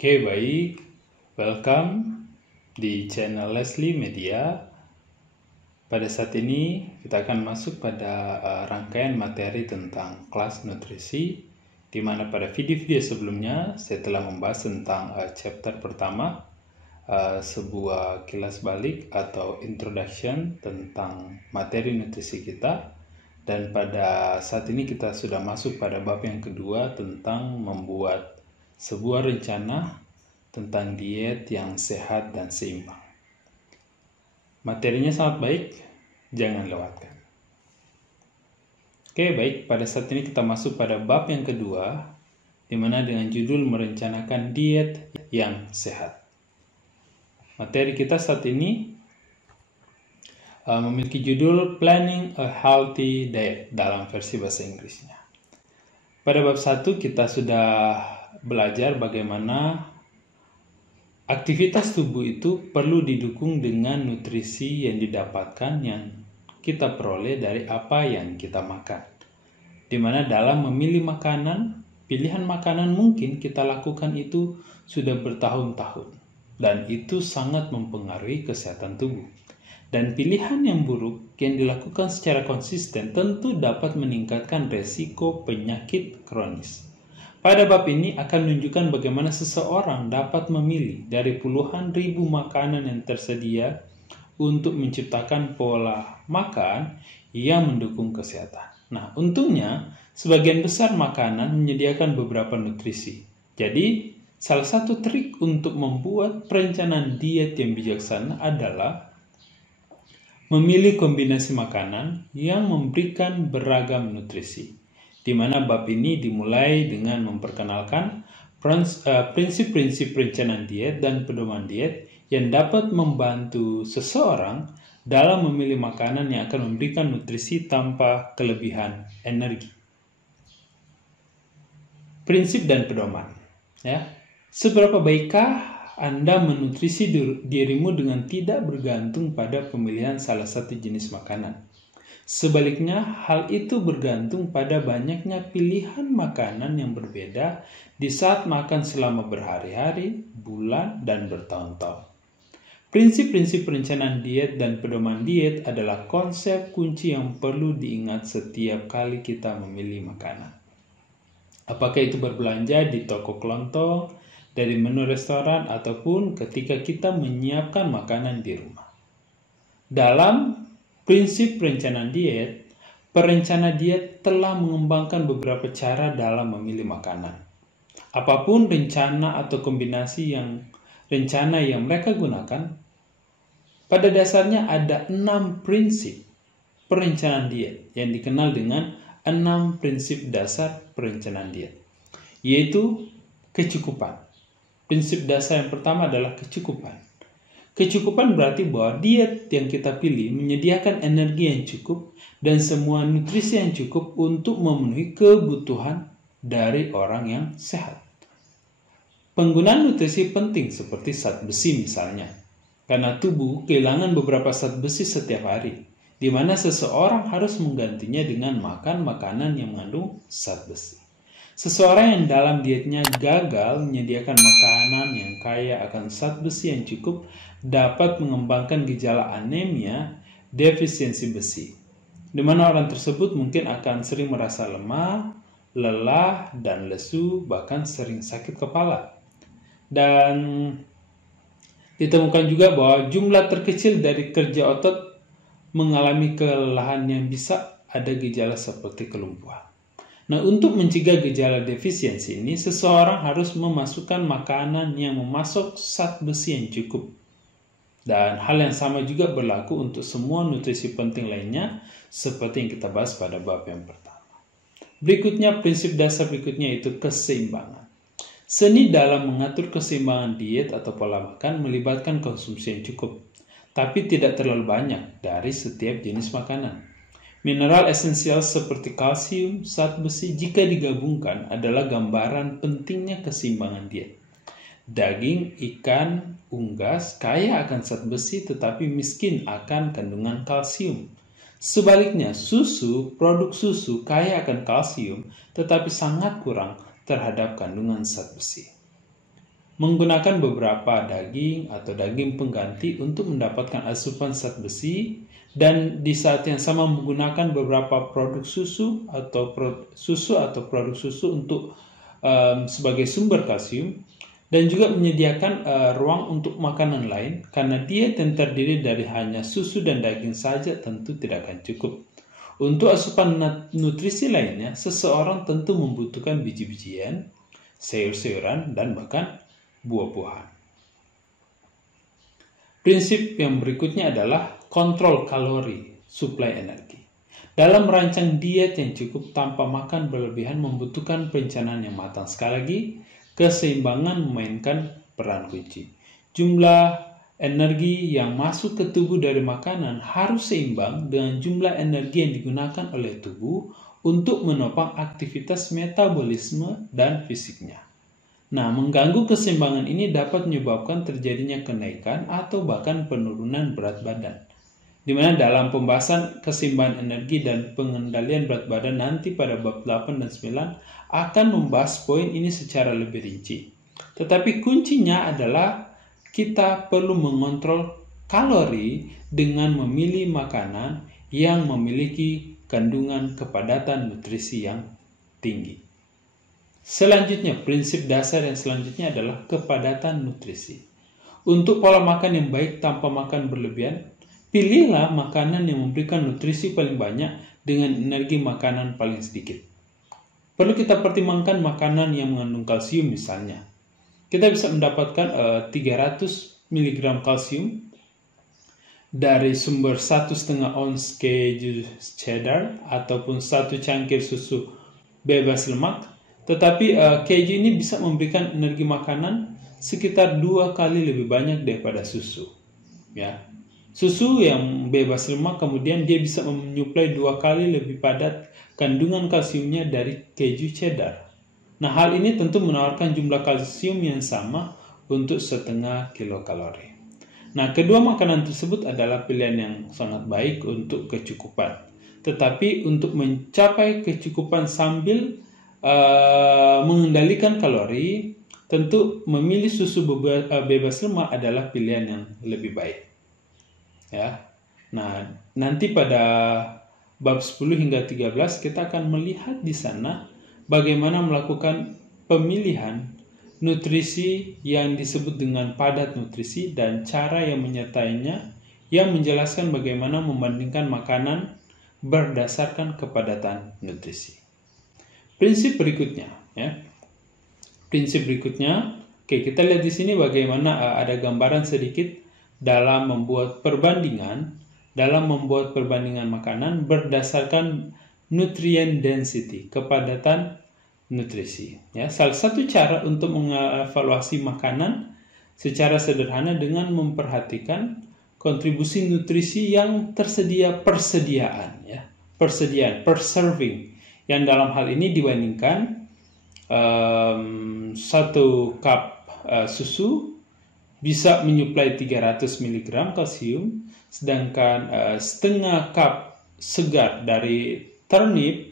Oke, baik. Welcome di channel Leslie Media. Pada saat ini kita akan masuk pada rangkaian materi tentang kelas nutrisi, di mana pada video-video sebelumnya saya telah membahas tentang chapter pertama, sebuah kilas balik atau introduction tentang materi nutrisi kita. Dan pada saat ini kita sudah masuk pada bab yang kedua tentang membuat sebuah rencana tentang diet yang sehat dan seimbang. Materinya sangat baik, jangan lewatkan. Oke, baik. Pada saat ini kita masuk pada bab yang kedua, di mana dengan judul merencanakan diet yang sehat. Materi kita saat ini memiliki judul Planning a Healthy Diet dalam versi bahasa Inggrisnya. Pada bab 1 kita sudah belajar bagaimana aktivitas tubuh itu perlu didukung dengan nutrisi yang didapatkan yang kita peroleh dari apa yang kita makan. Di mana dalam memilih makanan, pilihan makanan mungkin kita lakukan itu sudah bertahun-tahun dan itu sangat mempengaruhi kesehatan tubuh. Dan pilihan yang buruk yang dilakukan secara konsisten tentu dapat meningkatkan resiko penyakit kronis. Pada bab ini akan menunjukkan bagaimana seseorang dapat memilih dari puluhan ribu makanan yang tersedia untuk menciptakan pola makan yang mendukung kesehatan. Nah, untungnya sebagian besar makanan menyediakan beberapa nutrisi. Jadi, salah satu trik untuk membuat perencanaan diet yang bijaksana adalah memilih kombinasi makanan yang memberikan beragam nutrisi, di mana bab ini dimulai dengan memperkenalkan prinsip-prinsip perencanaan diet dan pedoman diet yang dapat membantu seseorang dalam memilih makanan yang akan memberikan nutrisi tanpa kelebihan energi. Prinsip dan pedoman. Seberapa baikkah Anda menutrisi dirimu dengan tidak bergantung pada pemilihan salah satu jenis makanan? Sebaliknya, hal itu bergantung pada banyaknya pilihan makanan yang berbeda di saat makan selama berhari-hari, bulan, dan bertahun-tahun. Prinsip-prinsip perencanaan diet dan pedoman diet adalah konsep kunci yang perlu diingat setiap kali kita memilih makanan. Apakah itu berbelanja di toko kelontong, dari menu restoran, ataupun ketika kita menyiapkan makanan di rumah. Dalam prinsip perencanaan diet, perencana diet telah mengembangkan beberapa cara dalam memilih makanan. Apapun rencana atau kombinasi rencana yang mereka gunakan, pada dasarnya ada 6 prinsip perencanaan diet yang dikenal dengan 6 prinsip dasar perencanaan diet, yaitu kecukupan. Prinsip dasar yang pertama adalah kecukupan. Kecukupan berarti bahwa diet yang kita pilih menyediakan energi yang cukup dan semua nutrisi yang cukup untuk memenuhi kebutuhan dari orang yang sehat. Penggunaan nutrisi penting seperti zat besi misalnya, karena tubuh kehilangan beberapa zat besi setiap hari, di mana seseorang harus menggantinya dengan makan makanan yang mengandung zat besi. Seseorang yang dalam dietnya gagal menyediakan makanan yang kaya akan zat besi yang cukup dapat mengembangkan gejala anemia, defisiensi besi, di mana orang tersebut mungkin akan sering merasa lemah, lelah, dan lesu, bahkan sering sakit kepala. Dan ditemukan juga bahwa jumlah terkecil dari kerja otot mengalami kelelahan yang bisa ada gejala seperti kelumpuhan. Nah, untuk mencegah gejala defisiensi ini, seseorang harus memasukkan makanan yang memasuk zat besi yang cukup. Dan hal yang sama juga berlaku untuk semua nutrisi penting lainnya, seperti yang kita bahas pada bab yang pertama. Berikutnya, prinsip dasar berikutnya yaitu keseimbangan. Seni dalam mengatur keseimbangan diet atau pola makan melibatkan konsumsi yang cukup, tapi tidak terlalu banyak dari setiap jenis makanan. Mineral esensial seperti kalsium, zat besi jika digabungkan adalah gambaran pentingnya keseimbangan diet. Daging, ikan, unggas kaya akan zat besi tetapi miskin akan kandungan kalsium. Sebaliknya, produk susu kaya akan kalsium tetapi sangat kurang terhadap kandungan zat besi. menggunakan beberapa daging atau daging pengganti untuk mendapatkan asupan zat besi, dan di saat yang sama menggunakan beberapa produk susu atau produk susu untuk sebagai sumber kalsium, dan juga menyediakan ruang untuk makanan lain, karena diet yang terdiri dari hanya susu dan daging saja tentu tidak akan cukup. Untuk asupan nutrisi lainnya, seseorang tentu membutuhkan biji-bijian, sayur-sayuran, dan bahkan buah-buahan. Prinsip yang berikutnya adalah kontrol kalori, suplai energi. Dalam merancang diet yang cukup tanpa makan berlebihan membutuhkan perencanaan yang matang. Sekali lagi, keseimbangan memainkan peran kunci. Jumlah energi yang masuk ke tubuh dari makanan harus seimbang dengan jumlah energi yang digunakan oleh tubuh untuk menopang aktivitas metabolisme dan fisiknya. Nah, mengganggu keseimbangan ini dapat menyebabkan terjadinya kenaikan atau bahkan penurunan berat badan. Di mana dalam pembahasan keseimbangan energi dan pengendalian berat badan nanti pada bab 8 dan 9 akan membahas poin ini secara lebih rinci. Tetapi kuncinya adalah kita perlu mengontrol kalori dengan memilih makanan yang memiliki kandungan kepadatan nutrisi yang tinggi. Selanjutnya, prinsip dasar yang selanjutnya adalah kepadatan nutrisi. Untuk pola makan yang baik tanpa makan berlebihan, pilihlah makanan yang memberikan nutrisi paling banyak dengan energi makanan paling sedikit. Perlu kita pertimbangkan makanan yang mengandung kalsium misalnya. Kita bisa mendapatkan 300 mg kalsium dari sumber 1,5 ons keju cheddar ataupun 1 cangkir susu bebas lemak. Tetapi keju ini bisa memberikan energi makanan sekitar 2 kali lebih banyak daripada susu. Ya. Susu yang bebas lemak kemudian dia bisa menyuplai 2 kali lebih padat kandungan kalsiumnya dari keju cheddar. Nah, hal ini tentu menawarkan jumlah kalsium yang sama untuk 0,5 kilokalori. Nah, kedua makanan tersebut adalah pilihan yang sangat baik untuk kecukupan. Tetapi untuk mencapai kecukupan sambil mengendalikan kalori, tentu memilih susu bebas lemak adalah pilihan yang lebih baik. Ya. Nah, nanti pada bab 10 hingga 13 kita akan melihat di sana bagaimana melakukan pemilihan nutrisi yang disebut dengan padat nutrisi dan cara yang menyertainya, yang menjelaskan bagaimana membandingkan makanan berdasarkan kepadatan nutrisi. Prinsip berikutnya, ya. Prinsip berikutnya, oke, kita lihat di sini bagaimana ada gambaran sedikit dalam membuat perbandingan makanan berdasarkan nutrient density, kepadatan nutrisi. Ya, salah satu cara untuk mengevaluasi makanan secara sederhana dengan memperhatikan kontribusi nutrisi yang tersedia per serving, yang dalam hal ini dibandingkan 1 cup susu bisa menyuplai 300 mg kalsium, sedangkan setengah cup segar dari turnip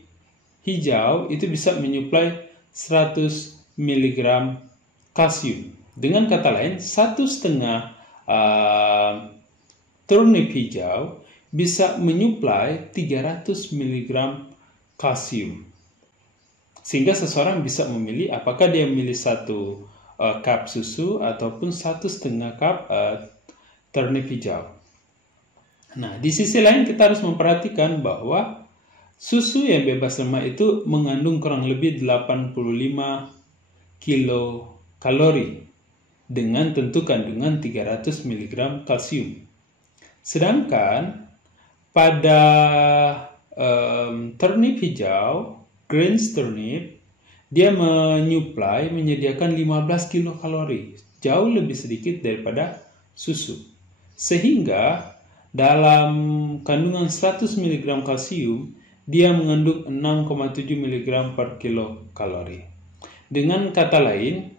hijau itu bisa menyuplai 100 mg kalsium. Dengan kata lain, 1,5 turnip hijau bisa menyuplai 300 mg kalsium. Sehingga seseorang bisa memilih apakah dia memilih 1 cup susu ataupun 1,5 cup turnip hijau. Nah, di sisi lain kita harus memperhatikan bahwa susu yang bebas lemak itu mengandung kurang lebih 85 kilokalori dengan tentu kandungan 300 mg kalsium. Sedangkan pada turnip hijau, greens turnip, dia menyediakan 15 kilokalori, jauh lebih sedikit daripada susu. Sehingga dalam kandungan 100 mg kalsium, dia mengandung 6,7 mg per kilokalori. Dengan kata lain,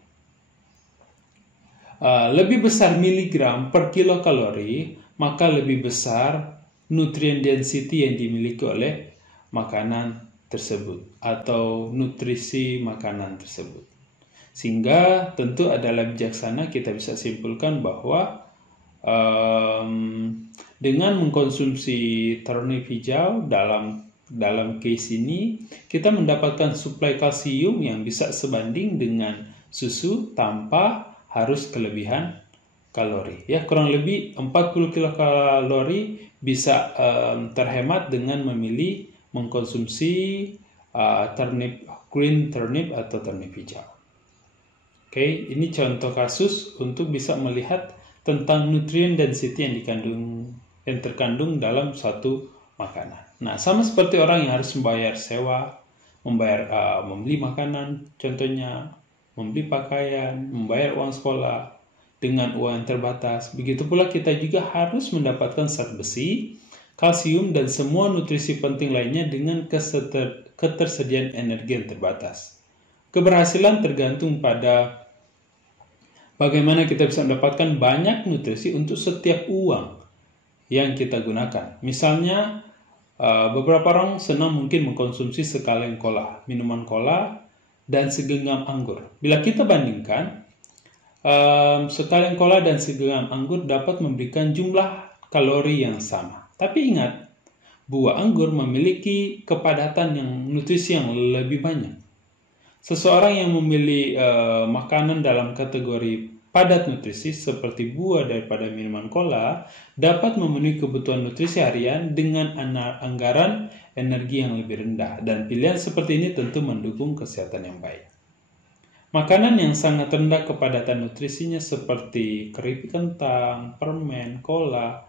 lebih besar miligram per kilokalori, maka lebih besar nutrient density yang dimiliki oleh makanan tersebut atau nutrisi makanan tersebut. Sehingga tentu adalah bijaksana kita bisa simpulkan bahwa dengan mengkonsumsi turnip hijau dalam case ini kita mendapatkan suplai kalsium yang bisa sebanding dengan susu tanpa harus kelebihan kalori. Ya, kurang lebih 40 kilokalori bisa terhemat dengan memilih mengkonsumsi green turnip atau turnip hijau. Oke, ini contoh kasus untuk bisa melihat tentang nutrient density yang terkandung dalam suatu makanan. Nah, sama seperti orang yang harus membayar sewa, membeli makanan, contohnya membeli pakaian, membayar uang sekolah dengan uang yang terbatas. Begitu pula kita juga harus mendapatkan zat besi, kalsium, dan semua nutrisi penting lainnya dengan ketersediaan energi yang terbatas. Keberhasilan tergantung pada bagaimana kita bisa mendapatkan banyak nutrisi untuk setiap uang yang kita gunakan. Misalnya, beberapa orang senang mungkin mengkonsumsi sekaleng cola, minuman cola, dan segenggam anggur. Bila kita bandingkan, sekaleng cola dan segenggam anggur dapat memberikan jumlah kalori yang sama. Tapi ingat, buah anggur memiliki kepadatan nutrisi yang lebih banyak. Seseorang yang memilih makanan dalam kategori padat nutrisi seperti buah daripada minuman cola dapat memenuhi kebutuhan nutrisi harian dengan anggaran energi yang lebih rendah, dan pilihan seperti ini tentu mendukung kesehatan yang baik. Makanan yang sangat rendah kepadatan nutrisinya seperti keripik kentang, permen, cola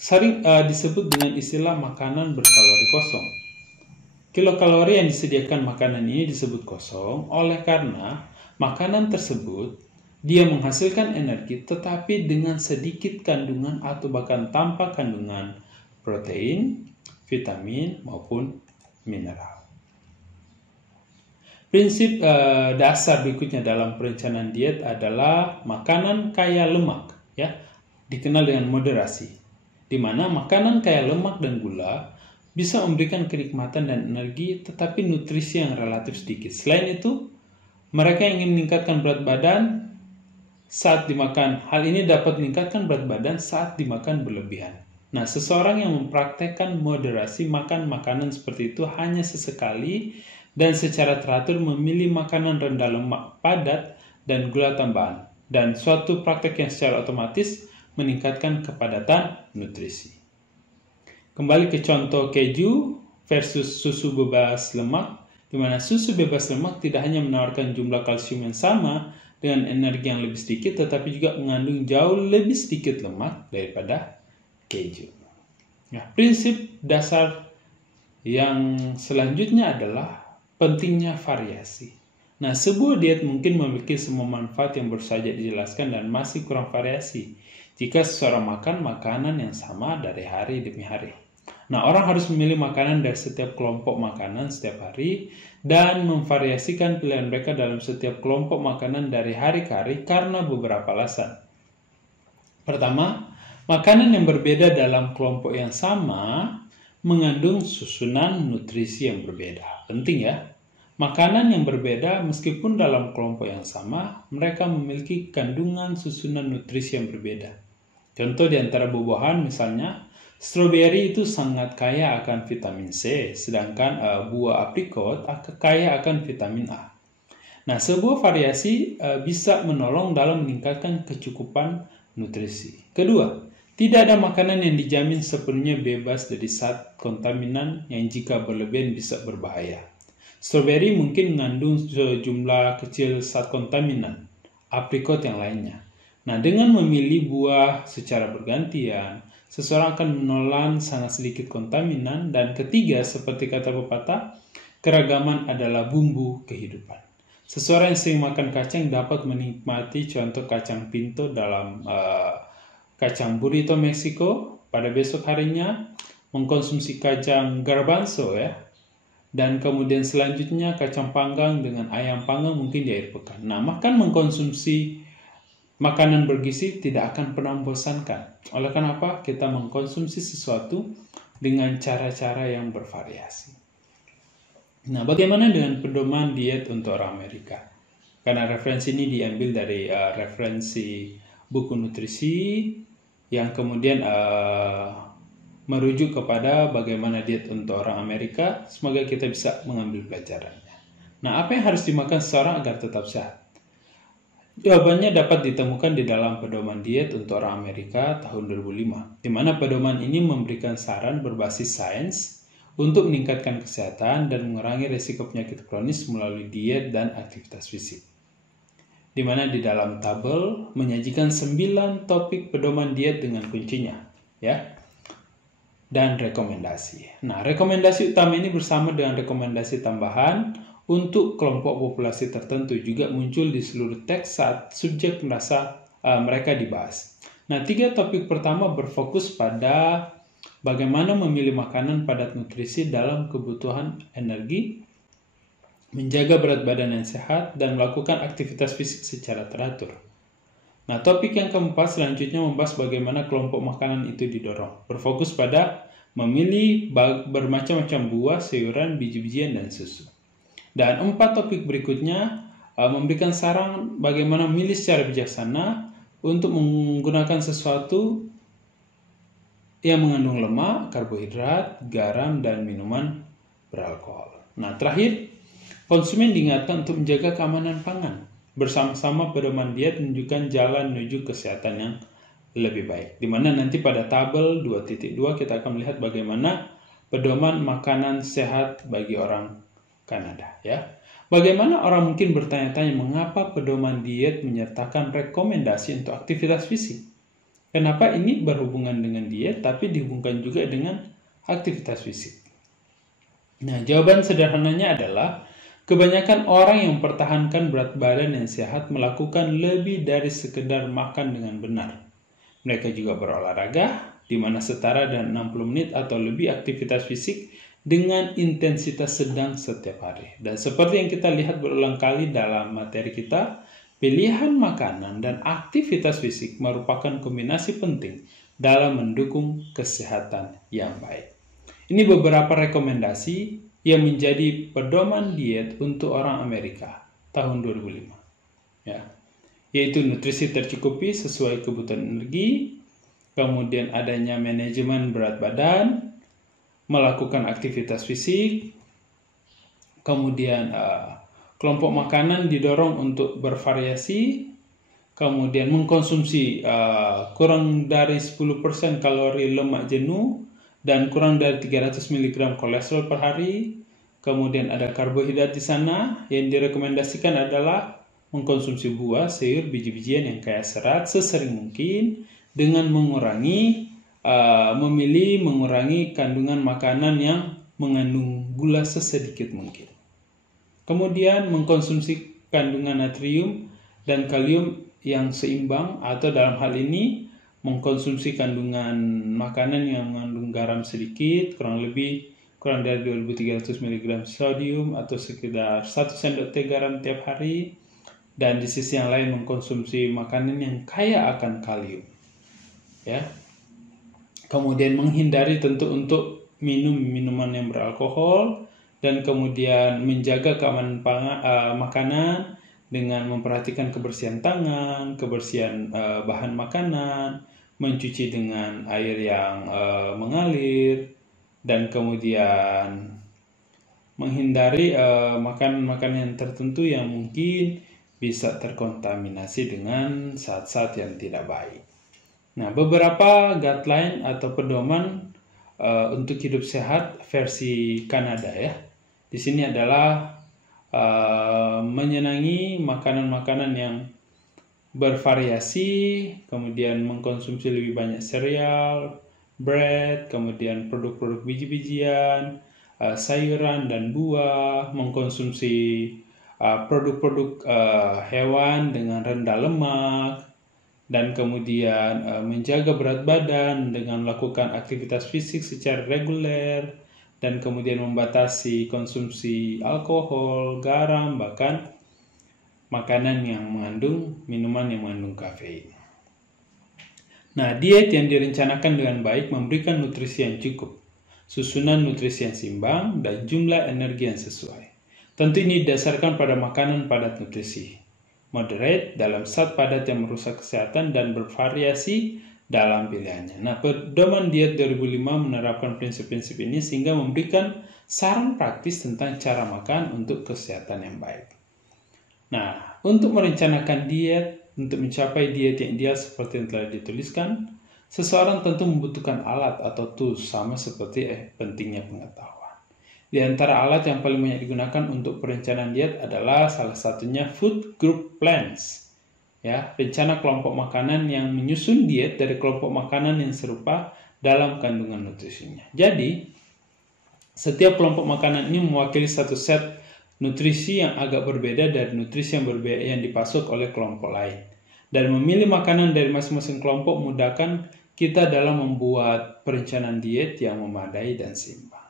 sering disebut dengan istilah makanan berkalori kosong. Kilokalori yang disediakan makanan ini disebut kosong oleh karena makanan tersebut dia menghasilkan energi tetapi dengan sedikit kandungan atau bahkan tanpa kandungan protein, vitamin maupun mineral. Prinsip dasar berikutnya dalam perencanaan diet adalah makanan kaya lemak, ya, dikenal dengan moderasi, di mana makanan kaya lemak dan gula bisa memberikan kenikmatan dan energi tetapi nutrisi yang relatif sedikit. Selain itu, mereka yang ingin meningkatkan berat badan saat dimakan, hal ini dapat meningkatkan berat badan saat dimakan berlebihan. Nah, seseorang yang mempraktekkan moderasi makan makanan seperti itu hanya sesekali dan secara teratur memilih makanan rendah lemak, padat, dan gula tambahan, dan suatu praktek yang secara otomatis meningkatkan kepadatan nutrisi. Kembali ke contoh keju versus susu bebas lemak, di mana susu bebas lemak tidak hanya menawarkan jumlah kalsium yang sama dengan energi yang lebih sedikit, tetapi juga mengandung jauh lebih sedikit lemak daripada keju. Nah, prinsip dasar yang selanjutnya adalah pentingnya variasi. Nah, sebuah diet mungkin memiliki semua manfaat yang baru saja dijelaskan dan masih kurang variasi jika seseorang makan makanan yang sama dari hari demi hari. Nah, orang harus memilih makanan dari setiap kelompok makanan setiap hari dan memvariasikan pilihan mereka dalam setiap kelompok makanan dari hari ke hari karena beberapa alasan. Pertama, makanan yang berbeda dalam kelompok yang sama mengandung susunan nutrisi yang berbeda. Penting ya. Makanan yang berbeda meskipun dalam kelompok yang sama, mereka memiliki kandungan susunan nutrisi yang berbeda. Contoh di antara buah-buahan misalnya, stroberi itu sangat kaya akan vitamin C, sedangkan buah aprikot kaya akan vitamin A. Nah, sebuah variasi bisa menolong dalam meningkatkan kecukupan nutrisi. Kedua, tidak ada makanan yang dijamin sepenuhnya bebas dari zat kontaminan yang jika berlebihan bisa berbahaya. Stroberi mungkin mengandung sejumlah kecil zat kontaminan, aprikot yang lainnya. Nah, dengan memilih buah secara bergantian, seseorang akan menelan sangat sedikit kontaminan. Dan ketiga, seperti kata pepatah, keragaman adalah bumbu kehidupan. Seseorang yang sering makan kacang dapat menikmati contoh kacang pinto dalam kacang burrito Meksiko. Pada besok harinya mengkonsumsi kacang garbanzo ya. Dan kemudian selanjutnya kacang panggang dengan ayam panggang mungkin di akhir pekan. Nah, mengkonsumsi makanan bergizi tidak akan pernah membosankan. Oleh karena apa? Kita mengkonsumsi sesuatu dengan cara-cara yang bervariasi. Nah, bagaimana dengan pedoman diet untuk orang Amerika? Karena referensi ini diambil dari referensi buku nutrisi yang kemudian merujuk kepada bagaimana diet untuk orang Amerika. Semoga kita bisa mengambil pelajarannya. Nah, apa yang harus dimakan seseorang agar tetap sehat? Jawabannya dapat ditemukan di dalam pedoman diet untuk orang Amerika tahun 2005, di mana pedoman ini memberikan saran berbasis sains untuk meningkatkan kesehatan dan mengurangi risiko penyakit kronis melalui diet dan aktivitas fisik. Di mana di dalam tabel menyajikan 9 topik pedoman diet dengan kuncinya, ya, dan rekomendasi. Nah, rekomendasi utama ini bersama dengan rekomendasi tambahan untuk kelompok populasi tertentu juga muncul di seluruh teks saat subjek mereka dibahas. Nah, 3 topik pertama berfokus pada bagaimana memilih makanan padat nutrisi dalam kebutuhan energi, menjaga berat badan yang sehat, dan melakukan aktivitas fisik secara teratur. Nah, topik yang keempat selanjutnya membahas bagaimana kelompok makanan itu didorong, berfokus pada memilih bermacam-macam buah, sayuran, biji-bijian, dan susu. Dan 4 topik berikutnya memberikan saran bagaimana memilih secara bijaksana untuk menggunakan sesuatu yang mengandung lemak, karbohidrat, garam, dan minuman beralkohol. Nah, terakhir, konsumen diingatkan untuk menjaga keamanan pangan. Bersama-sama pedoman diet menunjukkan jalan menuju kesehatan yang lebih baik. Di mana nanti pada tabel 2.2 kita akan melihat bagaimana pedoman makanan sehat bagi orang Kanada, ya. Bagaimana orang mungkin bertanya-tanya mengapa pedoman diet menyertakan rekomendasi untuk aktivitas fisik? Kenapa ini berhubungan dengan diet tapi dihubungkan juga dengan aktivitas fisik? Nah, jawaban sederhananya adalah kebanyakan orang yang mempertahankan berat badan yang sehat melakukan lebih dari sekedar makan dengan benar. Mereka juga berolahraga, di mana setara dengan 60 menit atau lebih aktivitas fisik dengan intensitas sedang setiap hari. Dan seperti yang kita lihat berulang kali dalam materi kita, pilihan makanan dan aktivitas fisik merupakan kombinasi penting dalam mendukung kesehatan yang baik. Ini beberapa rekomendasi yang menjadi pedoman diet untuk orang Amerika tahun 2005. Ya. Yaitu nutrisi tercukupi sesuai kebutuhan energi, kemudian adanya manajemen berat badan, melakukan aktivitas fisik, kemudian kelompok makanan didorong untuk bervariasi, kemudian mengkonsumsi kurang dari 10% kalori lemak jenuh dan kurang dari 300 mg kolesterol per hari. Kemudian ada karbohidrat di sana. Yang direkomendasikan adalah mengkonsumsi buah, sayur, biji-bijian yang kaya serat sesering mungkin dengan mengurangi kandungan makanan yang mengandung gula sesedikit mungkin. Kemudian mengkonsumsi kandungan natrium dan kalium yang seimbang, atau dalam hal ini mengkonsumsi kandungan makanan yang mengandung garam sedikit, kurang dari 2300 mg sodium atau sekitar 1 sendok teh garam tiap hari. Dan di sisi yang lain mengkonsumsi makanan yang kaya akan kalium. Ya. Kemudian menghindari tentu untuk minum minuman yang beralkohol, dan kemudian menjaga keamanan makanan dengan memperhatikan kebersihan tangan, kebersihan bahan makanan, mencuci dengan air yang mengalir, dan kemudian menghindari makanan-makanan tertentu yang mungkin bisa terkontaminasi dengan zat-zat yang tidak baik. Nah, beberapa guideline atau pedoman untuk hidup sehat versi Kanada, ya. Di sini adalah menyenangi makanan-makanan yang bervariasi, kemudian mengkonsumsi lebih banyak sereal, bread, kemudian produk-produk biji-bijian, sayuran dan buah, mengkonsumsi produk-produk hewan dengan rendah lemak, dan kemudian menjaga berat badan dengan melakukan aktivitas fisik secara reguler, dan kemudian membatasi konsumsi alkohol, garam, bahkan makanan yang mengandung minuman yang mengandung kafein. Nah, diet yang direncanakan dengan baik memberikan nutrisi yang cukup, susunan nutrisi yang seimbang, dan jumlah energi yang sesuai. Tentu ini didasarkan pada makanan padat nutrisi. moderate dalam zat padat yang merusak kesehatan, dan bervariasi dalam pilihannya. Nah, pedoman diet 2005 menerapkan prinsip-prinsip ini sehingga memberikan saran praktis tentang cara makan untuk kesehatan yang baik. Nah, untuk merencanakan diet, untuk mencapai diet yang ideal seperti yang telah dituliskan, seseorang tentu membutuhkan alat atau tools, sama seperti pentingnya pengetahuan. Di antara alat yang paling banyak digunakan untuk perencanaan diet adalah salah satunya food group plans. Ya, rencana kelompok makanan yang menyusun diet dari kelompok makanan yang serupa dalam kandungan nutrisinya. Jadi, setiap kelompok makanan ini mewakili satu set nutrisi yang agak berbeda dari nutrisi yang berbeda yang dipasok oleh kelompok lain. Dan memilih makanan dari masing-masing kelompok memudahkan kita dalam membuat perencanaan diet yang memadai dan seimbang.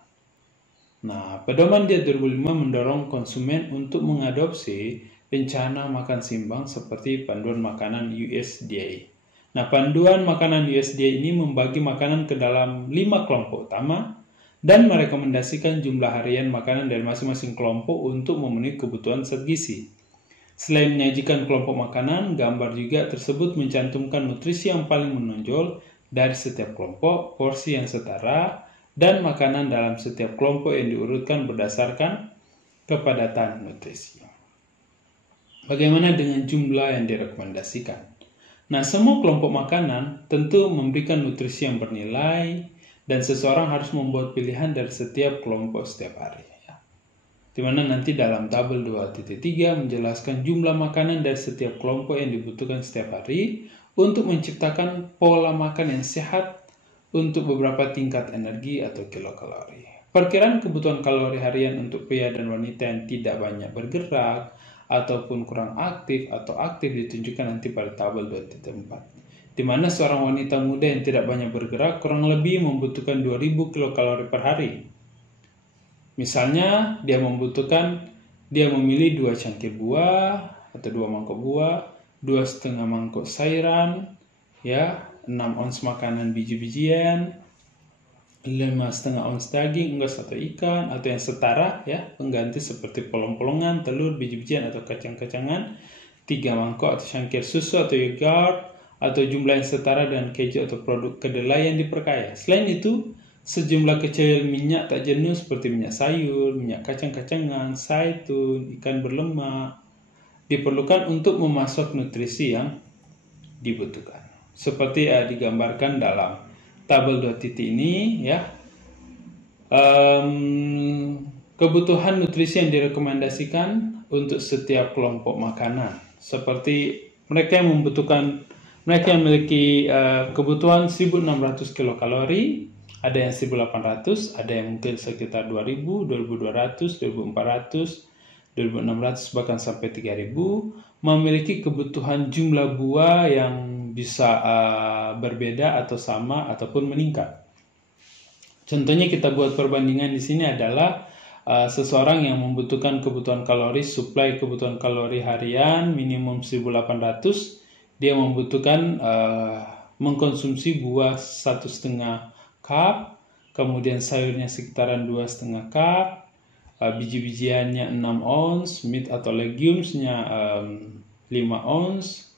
Nah, pedoman diet 2005 mendorong konsumen untuk mengadopsi rencana makan seimbang seperti panduan makanan USDA. Nah, panduan makanan USDA ini membagi makanan ke dalam 5 kelompok utama dan merekomendasikan jumlah harian makanan dari masing-masing kelompok untuk memenuhi kebutuhan zat gizi. Selain menyajikan kelompok makanan, gambar juga tersebut mencantumkan nutrisi yang paling menonjol dari setiap kelompok, porsi yang setara, dan makanan dalam setiap kelompok yang diurutkan berdasarkan kepadatan nutrisi. Bagaimana dengan jumlah yang direkomendasikan? Nah, semua kelompok makanan tentu memberikan nutrisi yang bernilai, dan seseorang harus membuat pilihan dari setiap kelompok setiap hari. Ya. Di mana nanti dalam tabel 2.3 menjelaskan jumlah makanan dari setiap kelompok yang dibutuhkan setiap hari untuk menciptakan pola makan yang sehat untuk beberapa tingkat energi atau kilokalori. Perkiraan kebutuhan kalori harian untuk pria dan wanita yang tidak banyak bergerak ataupun kurang aktif atau aktif ditunjukkan nanti pada tabel 2.4. Di mana seorang wanita muda yang tidak banyak bergerak kurang lebih membutuhkan 2000 kilokalori per hari. Misalnya, dia memilih 2 cangkir buah atau 2 mangkok buah, 2,5 mangkok sayuran, ya, 6 ons makanan biji-bijian, 5,5 ons daging, unggas atau ikan, atau yang setara, ya, pengganti seperti polong-polongan, telur, biji-bijian atau kacang-kacangan, 3 mangkok atau cangkir susu atau yogurt, atau jumlah yang setara dengan keju atau produk kedelai yang diperkaya. Selain itu, sejumlah kecil minyak tak jenuh seperti minyak sayur, minyak kacang-kacangan, zaitun, ikan berlemak diperlukan untuk memasok nutrisi yang dibutuhkan. Seperti digambarkan dalam tabel 2 titik ini, ya. Kebutuhan nutrisi yang direkomendasikan untuk setiap kelompok makanan, seperti mereka yang memiliki kebutuhan 1600 kilokalori, ada yang 1800, ada yang mungkin sekitar 2000, 2200, 2400, 2600 bahkan sampai 3000, memiliki kebutuhan jumlah buah yang bisa berbeda atau sama ataupun meningkat. Contohnya kita buat perbandingan di sini adalah seseorang yang membutuhkan kebutuhan kalori, suplai kebutuhan kalori harian minimum 1800, dia membutuhkan mengkonsumsi buah 1,5 cup, kemudian sayurnya sekitaran 2,5 cup, biji-bijiannya 6 ons, meat atau legumes-nya 5 ons,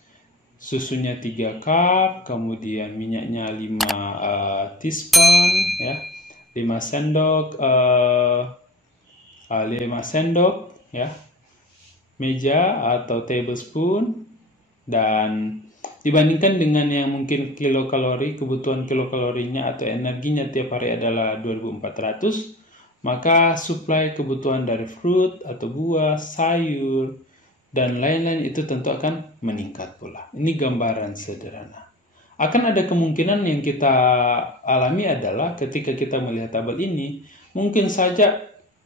susunya 3 cup, kemudian minyaknya 5 teaspoon, ya, 5 sendok, ya, meja atau tablespoon. Dan dibandingkan dengan yang mungkin kilokalori, kebutuhan kilokalorinya atau energinya tiap hari adalah 2400, maka suplai kebutuhan dari fruit atau buah, sayur, dan lain-lain itu tentu akan meningkat pula. Ini gambaran sederhana. Akan ada kemungkinan yang kita alami adalah ketika kita melihat tabel ini, mungkin saja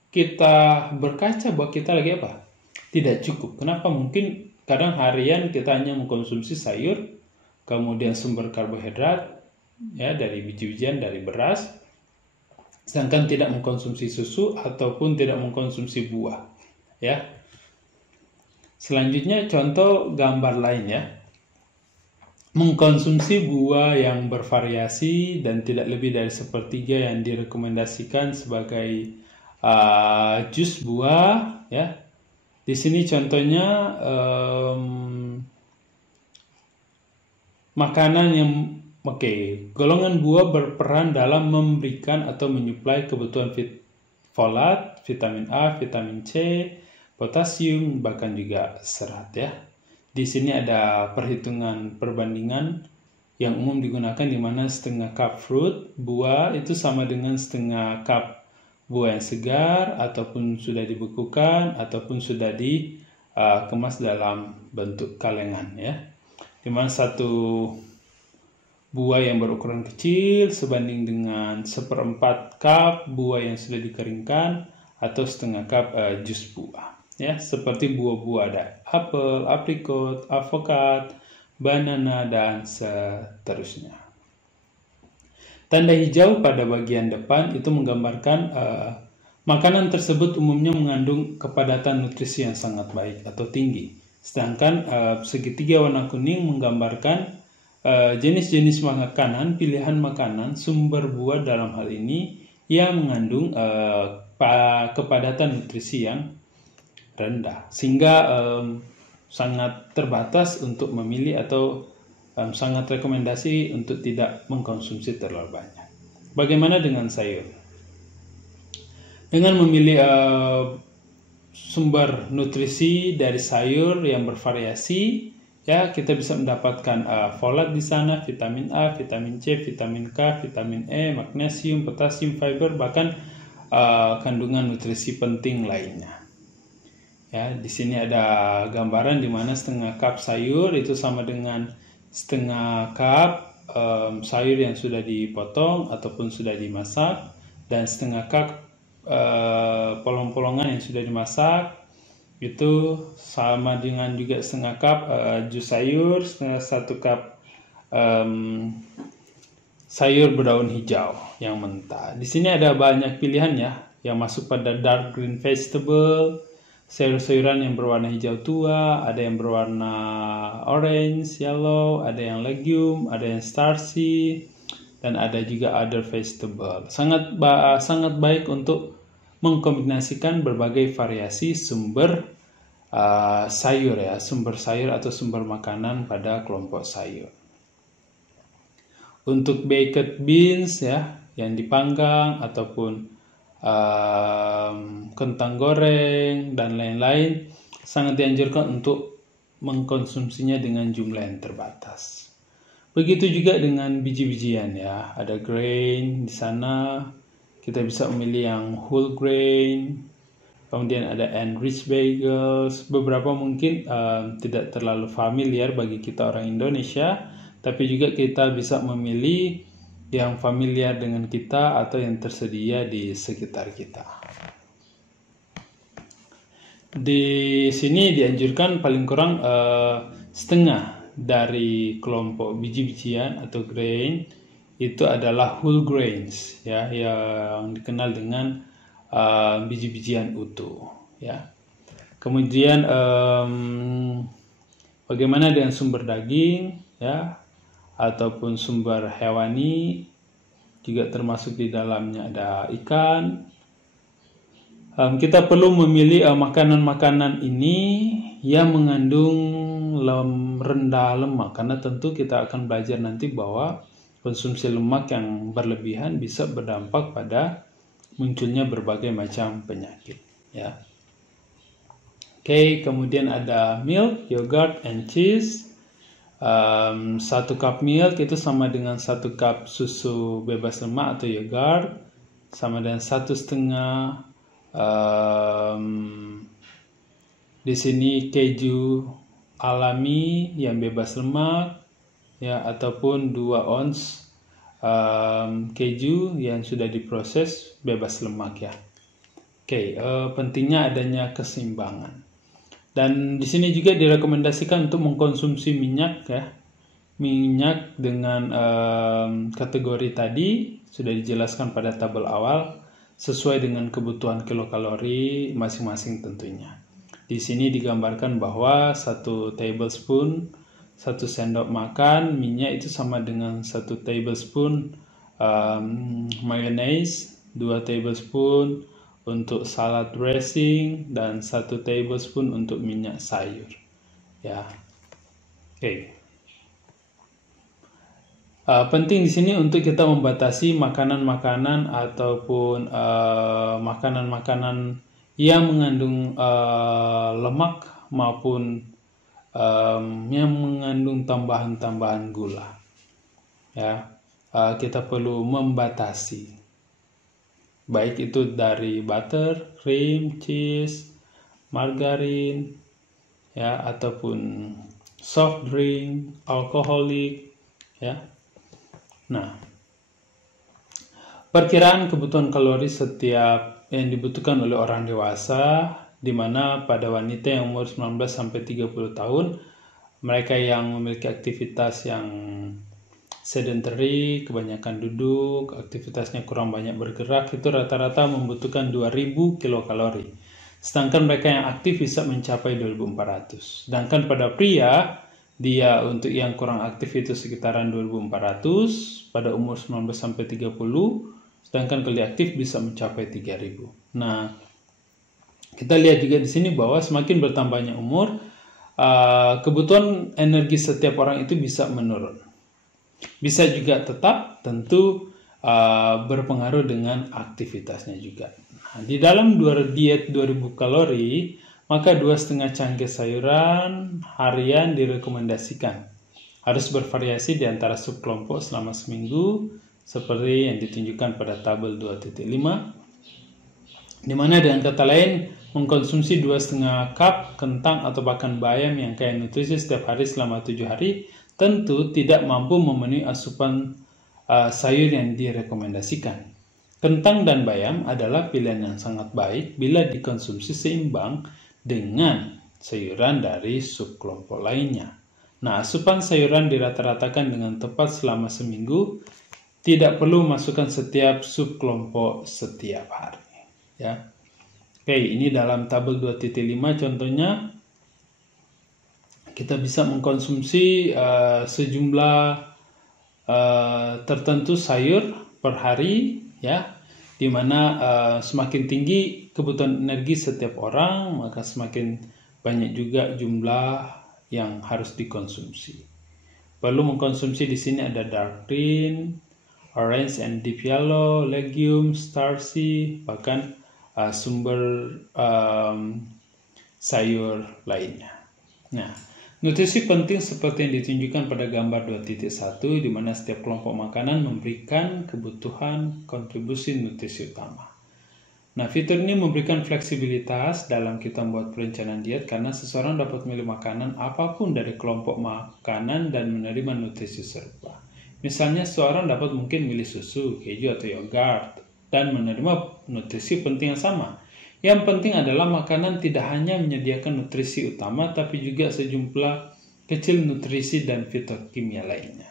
kita berkaca bahwa kita lagi apa? Tidak cukup. Kenapa? Mungkin kadang harian kita hanya mengkonsumsi sayur, kemudian sumber karbohidrat, ya, dari biji-bijian, dari beras, sedangkan tidak mengkonsumsi susu ataupun tidak mengkonsumsi buah, ya. Selanjutnya contoh gambar lain, ya. Mengkonsumsi buah yang bervariasi dan tidak lebih dari 1/3 yang direkomendasikan sebagai jus buah, ya. Di sini contohnya makanan yang golongan buah berperan dalam memberikan atau menyuplai kebutuhan folat, vitamin A, vitamin C, potasium, bahkan juga serat ya. Di sini ada perhitungan perbandingan yang umum digunakan di mana setengah cup fruit buah itu sama dengan setengah cup buah yang segar ataupun sudah dibekukan ataupun sudah dikemas dalam bentuk kalengan ya. Di mana satu buah yang berukuran kecil sebanding dengan 1/4 cup buah yang sudah dikeringkan atau setengah cup jus buah ya, seperti buah-buah ada apel, aprikot, avokat, banana dan seterusnya. Tanda hijau pada bagian depan itu menggambarkan makanan tersebut umumnya mengandung kepadatan nutrisi yang sangat baik atau tinggi. Sedangkan segitiga warna kuning menggambarkan jenis-jenis makanan, pilihan makanan, sumber buah dalam hal ini yang mengandung kepadatan nutrisi yang rendah, sehingga sangat terbatas untuk memilih atau sangat rekomendasi untuk tidak mengkonsumsi terlalu banyak. Bagaimana dengan sayur? Dengan memilih sumber nutrisi dari sayur yang bervariasi, ya kita bisa mendapatkan folat di sana, vitamin A, vitamin C, vitamin K, vitamin E, magnesium, potasium, fiber, bahkan kandungan nutrisi penting lainnya. Ya, di sini ada gambaran di mana setengah cup sayur itu sama dengan setengah cup sayur yang sudah dipotong ataupun sudah dimasak, dan setengah cup polong-polongan yang sudah dimasak itu sama dengan juga setengah cup jus sayur, satu cup sayur berdaun hijau yang mentah. Di sini ada banyak pilihan ya, yang masuk pada dark green vegetable, sayur-sayuran yang berwarna hijau tua, ada yang berwarna orange, yellow, ada yang legume, ada yang starchy, dan ada juga other vegetable. Sangat baik untuk mengkombinasikan berbagai variasi sumber sayur ya, sumber sayur atau sumber makanan pada kelompok sayur. Untuk baked beans ya, yang dipanggang ataupun kentang goreng dan lain-lain, sangat dianjurkan untuk mengkonsumsinya dengan jumlah yang terbatas. Begitu juga dengan biji-bijian ya, ada grain di sana, kita bisa memilih yang whole grain, kemudian ada enriched bagels, beberapa mungkin tidak terlalu familiar bagi kita orang Indonesia, tapi juga kita bisa memilih yang familiar dengan kita atau yang tersedia di sekitar kita. Di sini dianjurkan paling kurang setengah dari kelompok biji-bijian atau grain itu adalah whole grains ya, yang dikenal dengan biji-bijian utuh ya. Kemudian bagaimana dengan sumber daging ya, ataupun sumber hewani, juga termasuk di dalamnya ada ikan. Kita perlu memilih makanan-makanan ini yang mengandung rendah lemak, karena tentu kita akan belajar nanti bahwa konsumsi lemak yang berlebihan bisa berdampak pada munculnya berbagai macam penyakit ya. Oke, kemudian ada milk, yogurt, and cheese. 1 cup milk itu sama dengan 1 cup susu bebas lemak atau yogurt, sama dengan 1,5 di sini keju alami yang bebas lemak ya, ataupun 2 ons keju yang sudah diproses bebas lemak ya. Oke, pentingnya adanya keseimbangan. Dan di sini juga direkomendasikan untuk mengkonsumsi minyak ya. Minyak dengan kategori tadi sudah dijelaskan pada tabel awal sesuai dengan kebutuhan kilokalori masing-masing tentunya. Di sini digambarkan bahwa 1 tablespoon, 1 sendok makan minyak itu sama dengan 1 tablespoon mayonnaise, 2 tablespoon untuk salad dressing, dan 1 tablespoon untuk minyak sayur. Ya, oke. Penting di sini untuk kita membatasi makanan-makanan ataupun makanan-makanan yang mengandung lemak maupun yang mengandung tambahan-tambahan gula. Ya, kita perlu membatasi, baik itu dari butter, cream, cheese, margarin, ya, ataupun soft drink, alkoholik, ya. Nah, perkiraan kebutuhan kalori setiap yang dibutuhkan oleh orang dewasa, di mana pada wanita yang umur 19-30 tahun, mereka yang memiliki aktivitas yang sedentary, kebanyakan duduk, aktivitasnya kurang banyak bergerak, itu rata-rata membutuhkan 2000 kilokalori. Sedangkan mereka yang aktif bisa mencapai 2400. Sedangkan pada pria, dia untuk yang kurang aktif itu sekitaran 2400 pada umur 19-30, sedangkan kalau aktif bisa mencapai 3000. Nah, kita lihat juga di sini bahwa semakin bertambahnya umur, kebutuhan energi setiap orang itu bisa menurun. Bisa juga tetap, tentu berpengaruh dengan aktivitasnya juga. Nah, di dalam diet 2000 kalori, maka 2,5 cangkir sayuran harian direkomendasikan. Harus bervariasi di antara subkelompok selama seminggu, seperti yang ditunjukkan pada tabel 2.5, di mana dengan kata lain, mengkonsumsi 2,5 cup kentang atau bahkan bayam yang kaya nutrisi setiap hari selama 7 hari, tentu tidak mampu memenuhi asupan sayur yang direkomendasikan. Kentang dan bayam adalah pilihan yang sangat baik bila dikonsumsi seimbang dengan sayuran dari subkelompok lainnya. Nah, asupan sayuran dirata-ratakan dengan tepat selama seminggu, tidak perlu masukkan setiap subkelompok setiap hari. Ya. Oke, ini dalam tabel 2.5 contohnya, kita bisa mengkonsumsi sejumlah tertentu sayur per hari, ya, di mana semakin tinggi kebutuhan energi setiap orang, maka semakin banyak juga jumlah yang harus dikonsumsi. Perlu mengkonsumsi di sini ada dark green, orange and deep yellow, legumes, starchy, bahkan sumber sayur lainnya. Nah, nutrisi penting seperti yang ditunjukkan pada gambar 2.1, di mana setiap kelompok makanan memberikan kebutuhan kontribusi nutrisi utama. Nah, fitur ini memberikan fleksibilitas dalam kita membuat perencanaan diet karena seseorang dapat memilih makanan apapun dari kelompok makanan dan menerima nutrisi serupa. Misalnya, seseorang dapat mungkin memilih susu, keju, atau yogurt dan menerima nutrisi penting yang sama. Yang penting adalah makanan tidak hanya menyediakan nutrisi utama, tapi juga sejumlah kecil nutrisi dan fitokimia lainnya.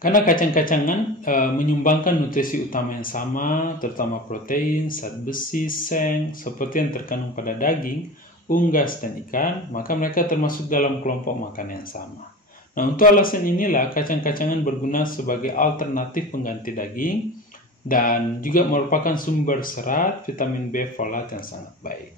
Karena kacang-kacangan menyumbangkan nutrisi utama yang sama, terutama protein, zat besi, seng, seperti yang terkandung pada daging, unggas, dan ikan, maka mereka termasuk dalam kelompok makan yang sama. Nah, untuk alasan inilah kacang-kacangan berguna sebagai alternatif pengganti daging, dan juga merupakan sumber serat, vitamin B, folat yang sangat baik.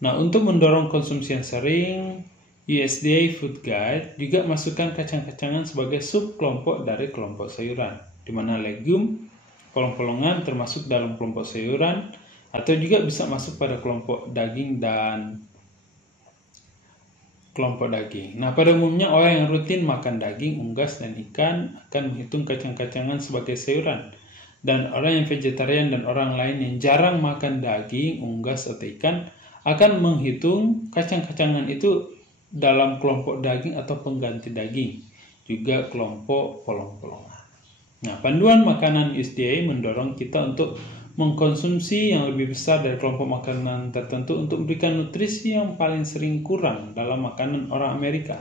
Nah, untuk mendorong konsumsi yang sering, USDA Food Guide juga masukkan kacang-kacangan sebagai subkelompok dari kelompok sayuran, di mana legum, polong-polongan termasuk dalam kelompok sayuran, atau juga bisa masuk pada kelompok daging dan kelompok daging. Nah, pada umumnya orang yang rutin makan daging, unggas, dan ikan akan menghitung kacang-kacangan sebagai sayuran. Dan orang yang vegetarian dan orang lain yang jarang makan daging, unggas, atau ikan akan menghitung kacang-kacangan itu dalam kelompok daging atau pengganti daging, juga kelompok polong-polongan. Nah, panduan makanan USDA mendorong kita untuk mengkonsumsi yang lebih besar dari kelompok makanan tertentu untuk memberikan nutrisi yang paling sering kurang dalam makanan orang Amerika.